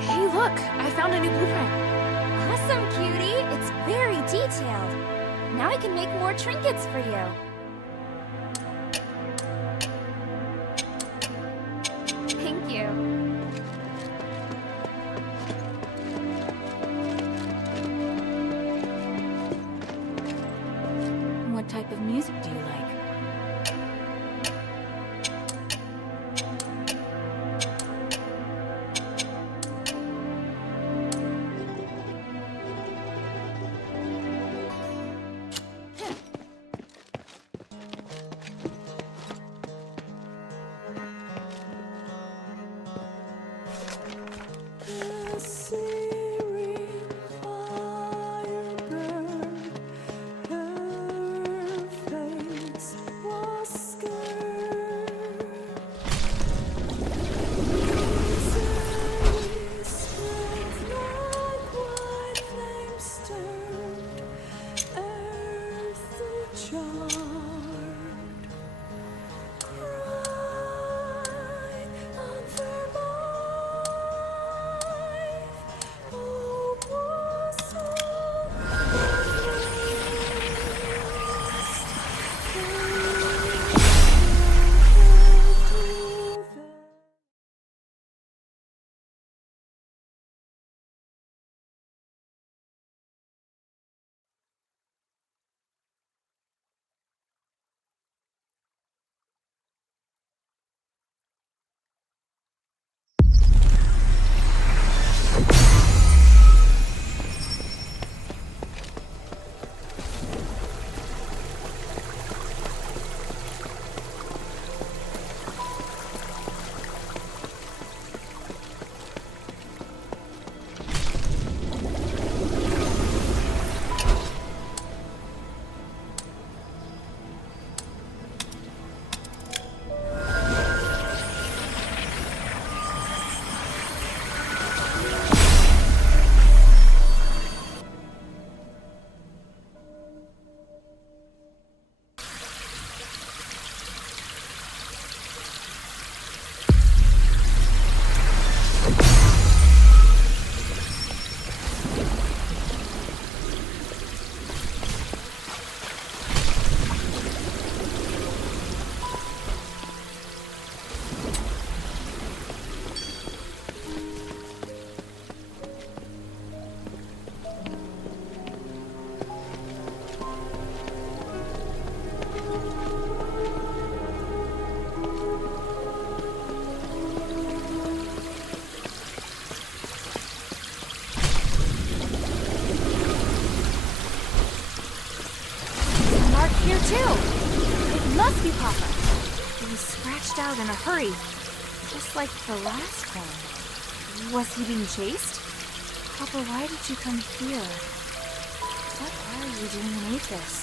Hey, look! I found a new blueprint. Awesome, cutie! It's very detailed. Now I can make more trinkets for you. Thank you. What type of music do you like? Too. It must be Papa. He was scratched out in a hurry, just like the last one. Was he being chased? Papa, why did you come here? What are you doing in Athos?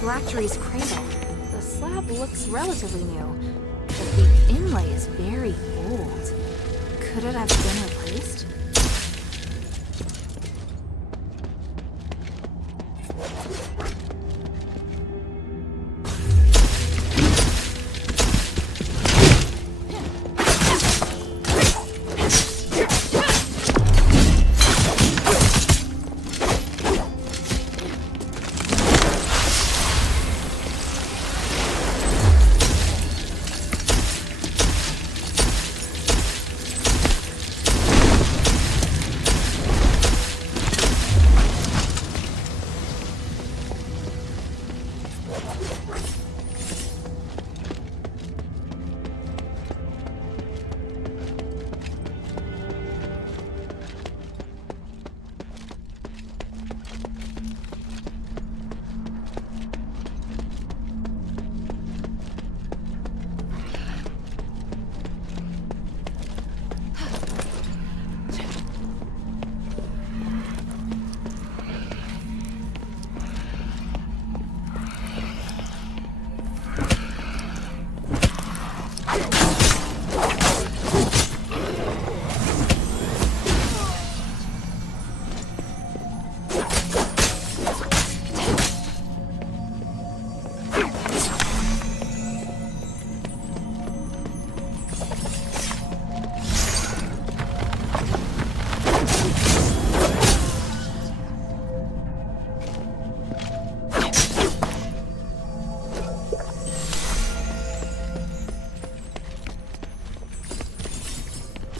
Phylactery's cradle. The slab looks relatively new, but the inlay is very old. Could it have been replaced?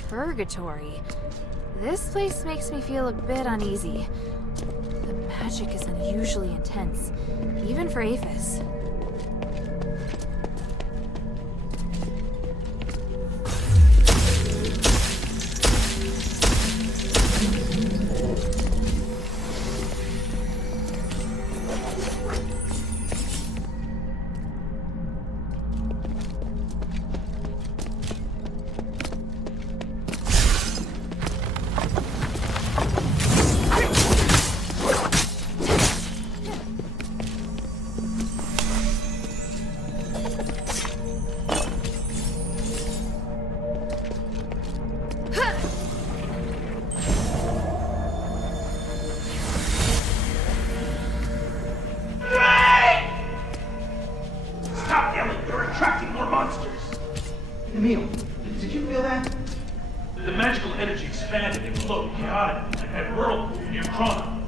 Purgatory. This place makes me feel a bit uneasy. The magic is unusually intense, even for Aphis. Emil, did you feel that? The magical energy expanded and flowed chaotically like that whirlpool near Tron.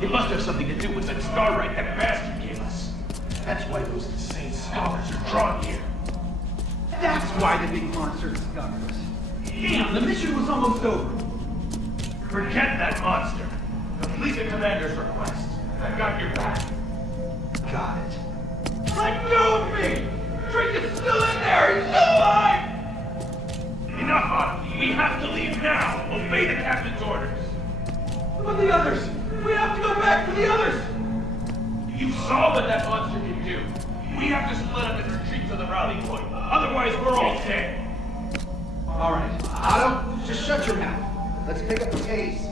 It must have something to do with that starlight that bastard gave us. That's why those insane scholars are drawn here. That's why the big monster discovered us. Damn, the mission was almost over. Forget that monster. Complete the commander's request. I've got your back. Got it. Let go of me! Drink is still in there! He's still alive! Enough, Otto. We have to leave now. Obey the captain's orders. But the others! We have to go back for the others! You saw what that monster can do. We have to split up and retreat to the rally point. Otherwise, we're all dead. All right. Otto, just shut your mouth. Let's pick up the pace.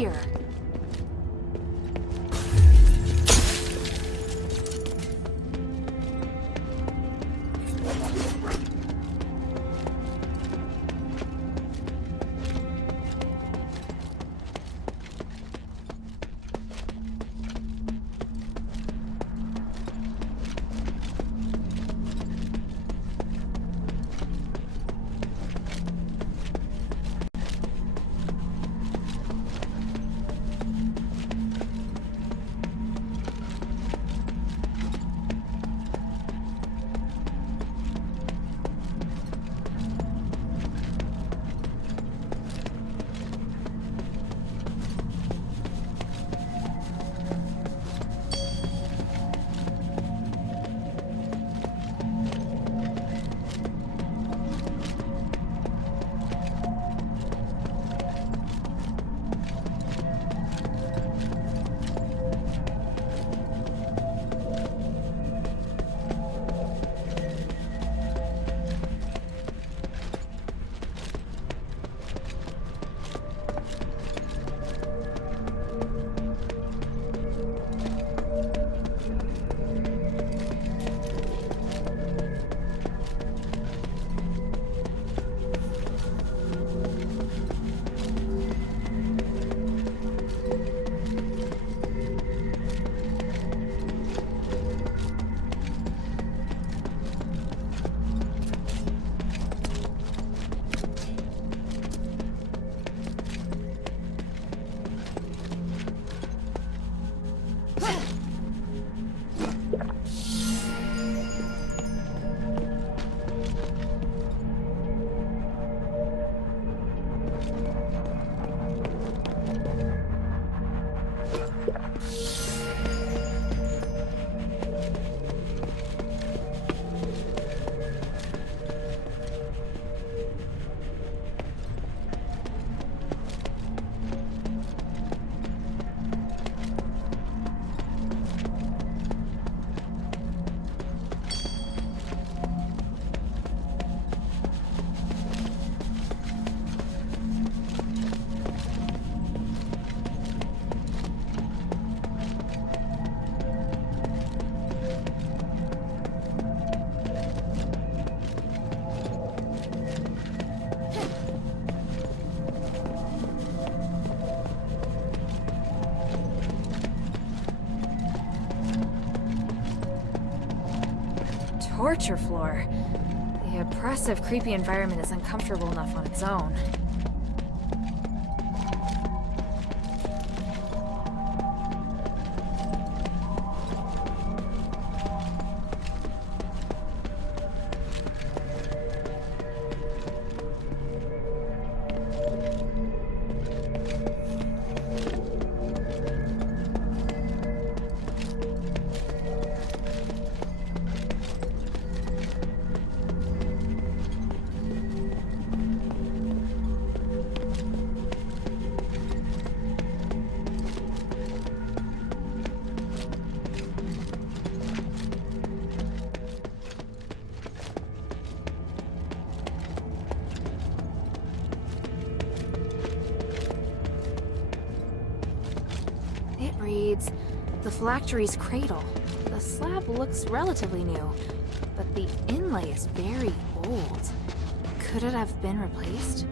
here. Torture floor. The oppressive, creepy environment is uncomfortable enough on its own. It reads, "The phylactery's cradle." The slab looks relatively new, but the inlay is very old. Could it have been replaced?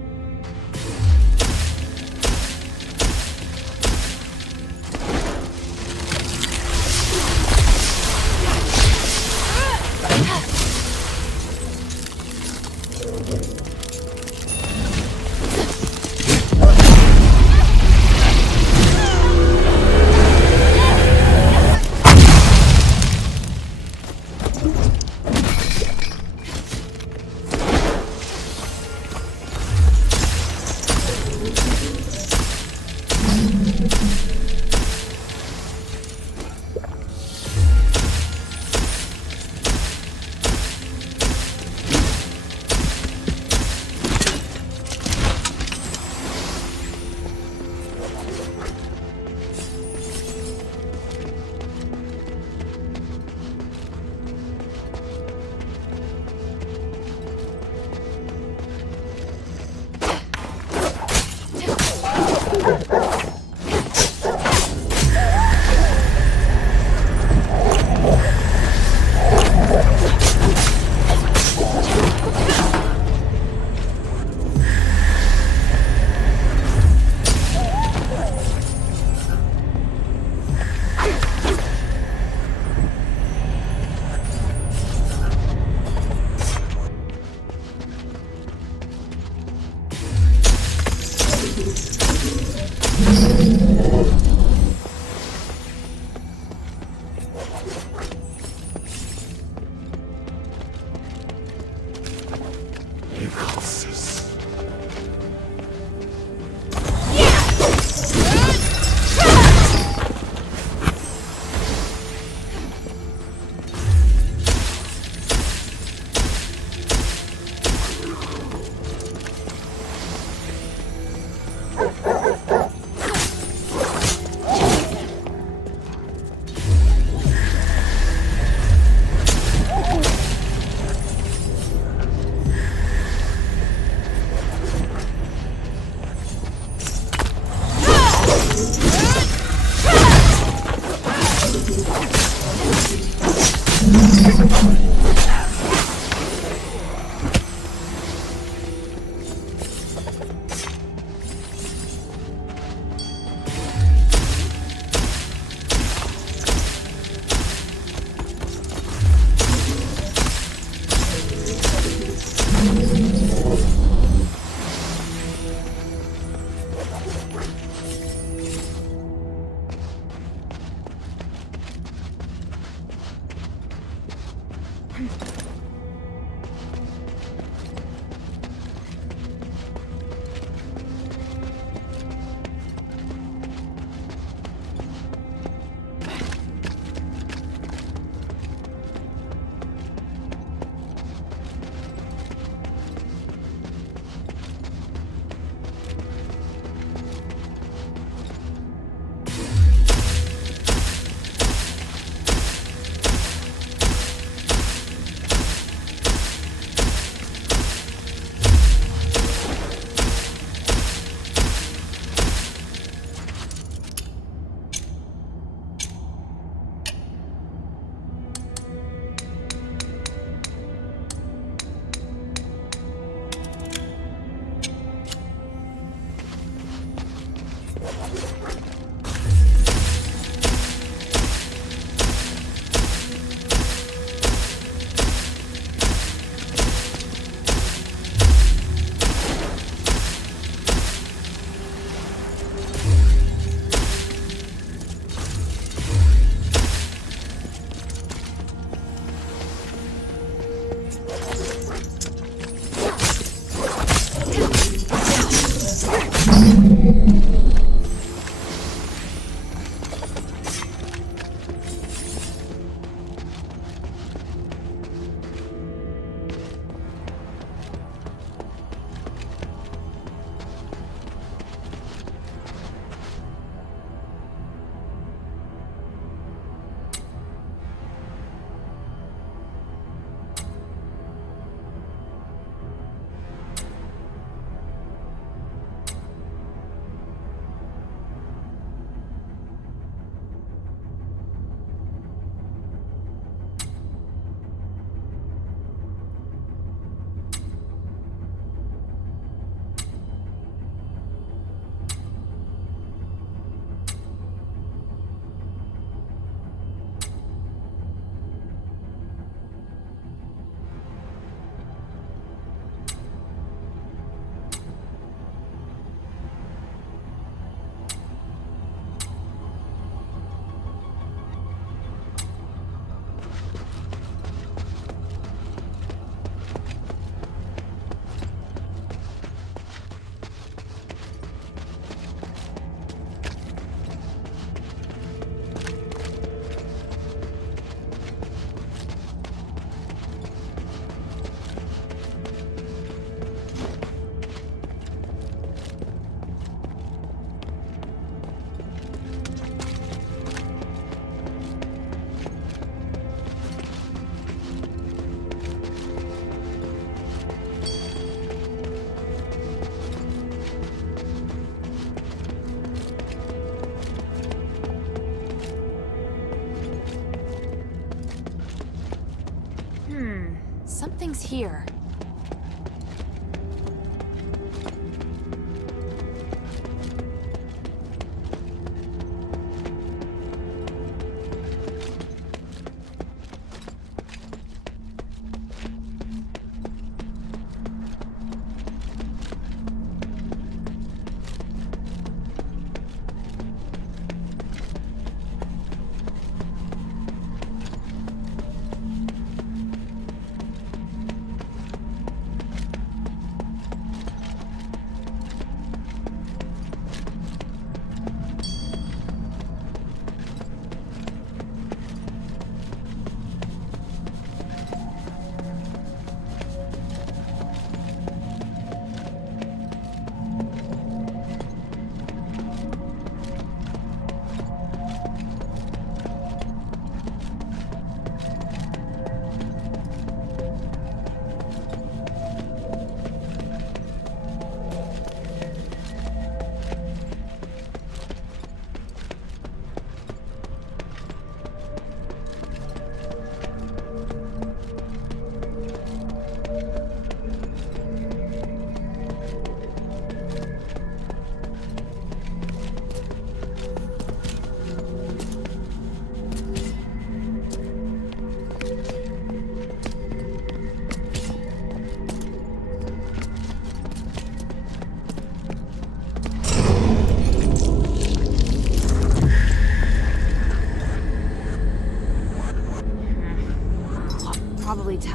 Something's here.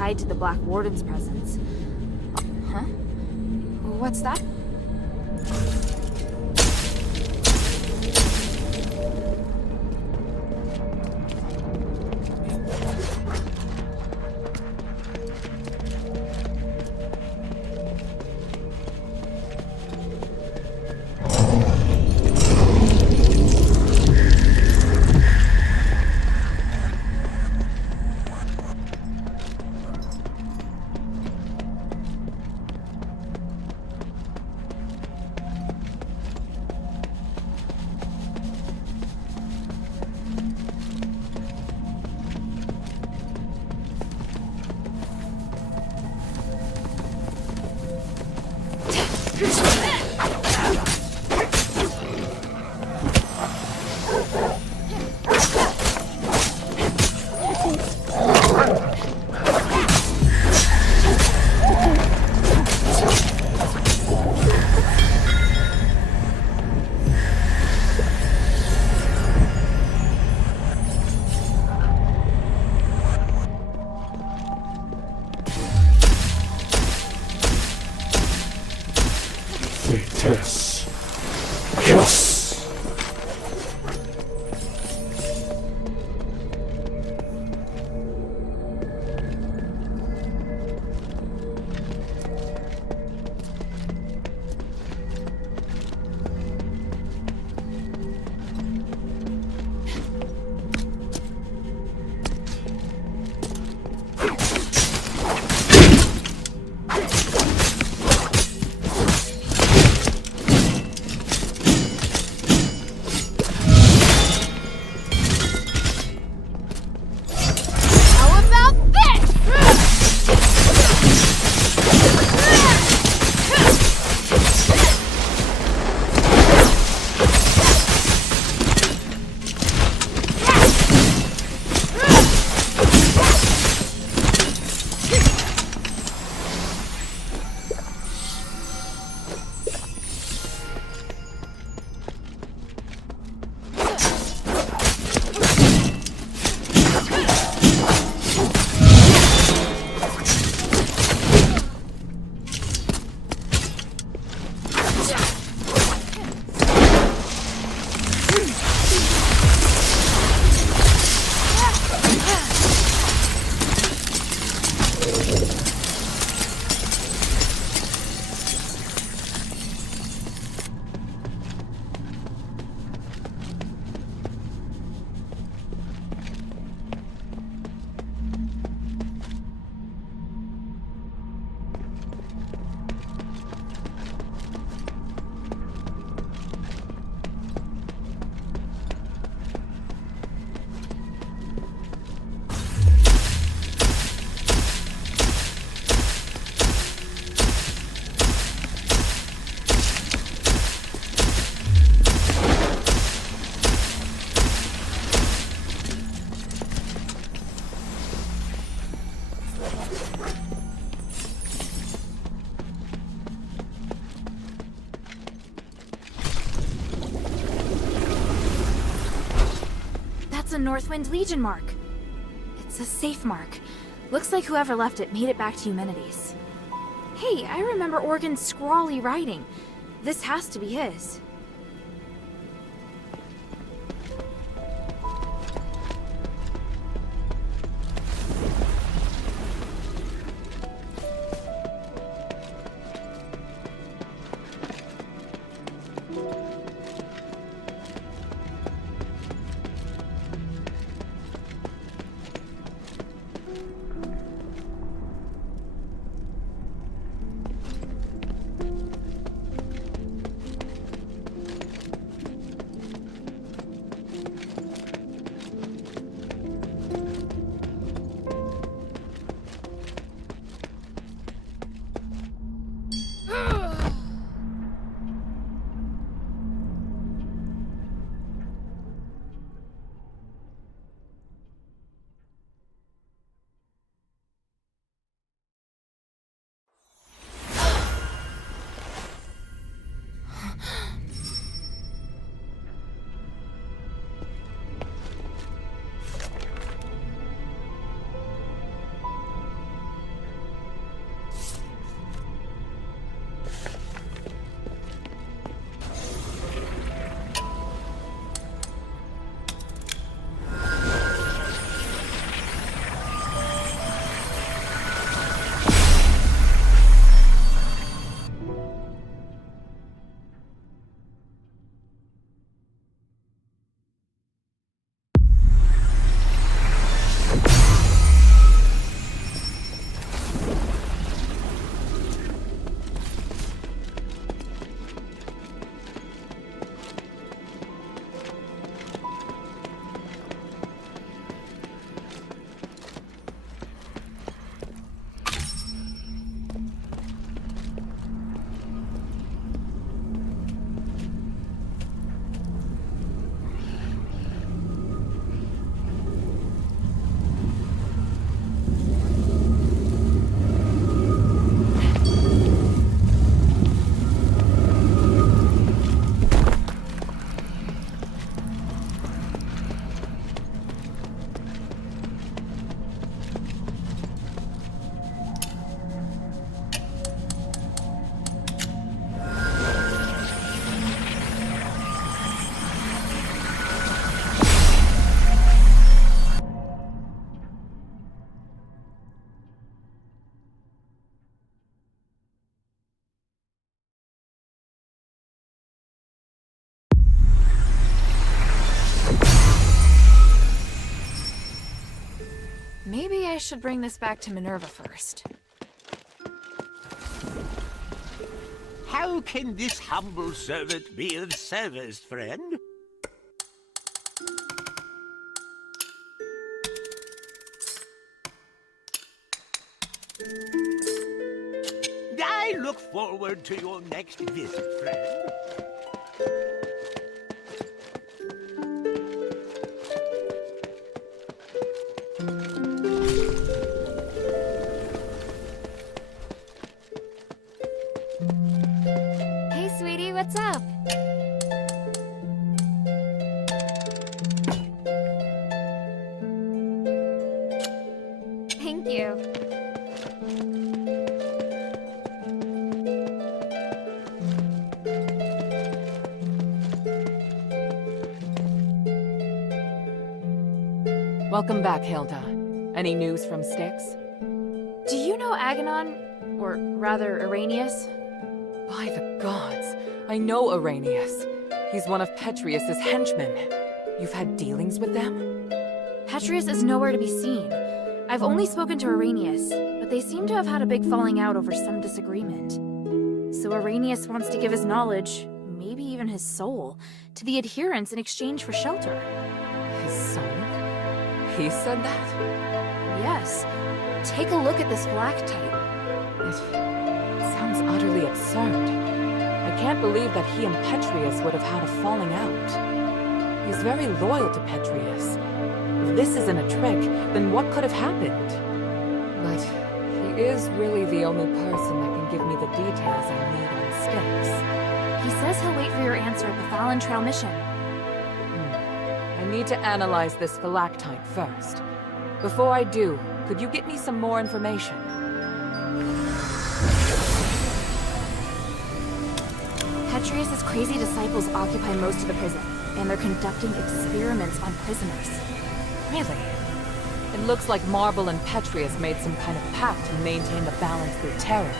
tied to the Black Warden's presence. Huh? What's that? Yes. Yes. A Northwind Legion mark. It's a safe mark. Looks like whoever left it made it back to Eumenides. Hey, I remember Organ's scrawly writing. This has to be his. I should bring this back to Minerva first. How can this humble servant be of service, friend? I look forward to your next visit, friend. Hey, sweetie, what's up? Thank you. Welcome back, Hilda. Any news from Styx? Do you know Aganon? Or rather, Arrhenius? By the gods, I know Arrhenius. He's one of Petrius's henchmen. You've had dealings with them? Petrius is nowhere to be seen. I've only spoken to Arrhenius, but they seem to have had a big falling out over some disagreement. So Arrhenius wants to give his knowledge, maybe even his soul, to the adherents in exchange for shelter. His soul? He said that? Yes. Take a look at this stalactite. It sounds utterly absurd. I can't believe that he and Petrius would have had a falling out. He's very loyal to Petrius. If this isn't a trick, then what could have happened? But he is really the only person that can give me the details I need on Styx. He says he'll wait for your answer at the Fallon Trail mission. I need to analyze this stalactite first. Before I do, could you get me some more information? Petrius's crazy disciples occupy most of the prison, and they're conducting experiments on prisoners. Really? It looks like Marble and Petrius made some kind of pact to maintain the balance through terror.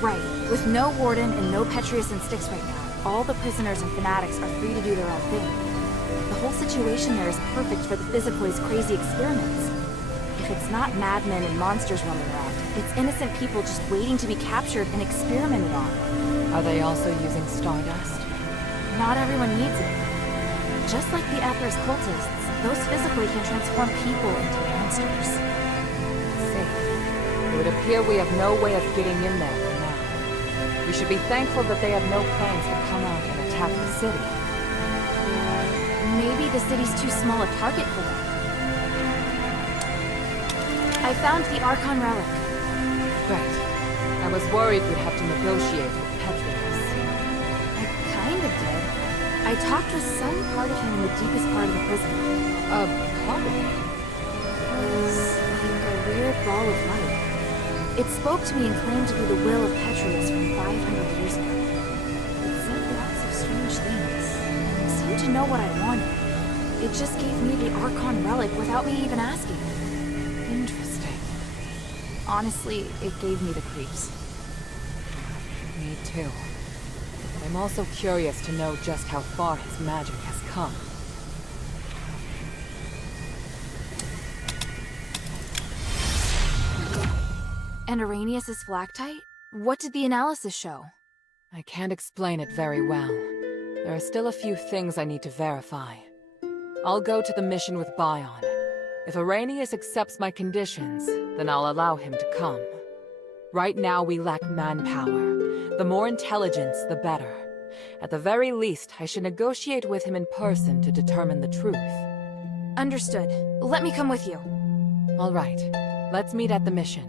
Right. With no warden and no Petrius and Styx right now, all the prisoners and fanatics are free to do their own thing. The whole situation there is perfect for the Physicloid's crazy experiments. If it's not madmen and monsters roaming around, it's innocent people just waiting to be captured and experimented on. Are they also using stardust? Not everyone needs it. Just like the Aethers cultists, those physically can transform people into monsters. See, it would appear we have no way of getting in there for now. We should be thankful that they have no plans to come out and attack the city. Maybe the city's too small a target for them. I found the Archon relic. Great. I was worried we'd have to negotiate with Petrius. I kind of did. I talked with some part of him in the deepest part of the prison. A part of him? It was like a weird ball of light. It spoke to me and claimed to be the will of Petrius from 500 years ago. It said lots of strange things. It seemed to know what I wanted. It just gave me the Archon relic without me even asking. Interesting. Honestly, it gave me the creeps. Me too. I'm also curious to know just how far his magic has come. And Arrhenius' stalactite? What did the analysis show? I can't explain it very well. There are still a few things I need to verify. I'll go to the mission with Bion. If Arrhenius accepts my conditions, then I'll allow him to come. Right now we lack manpower. The more intelligence, the better. At the very least, I should negotiate with him in person to determine the truth. Understood. Let me come with you. All right. Let's meet at the mission.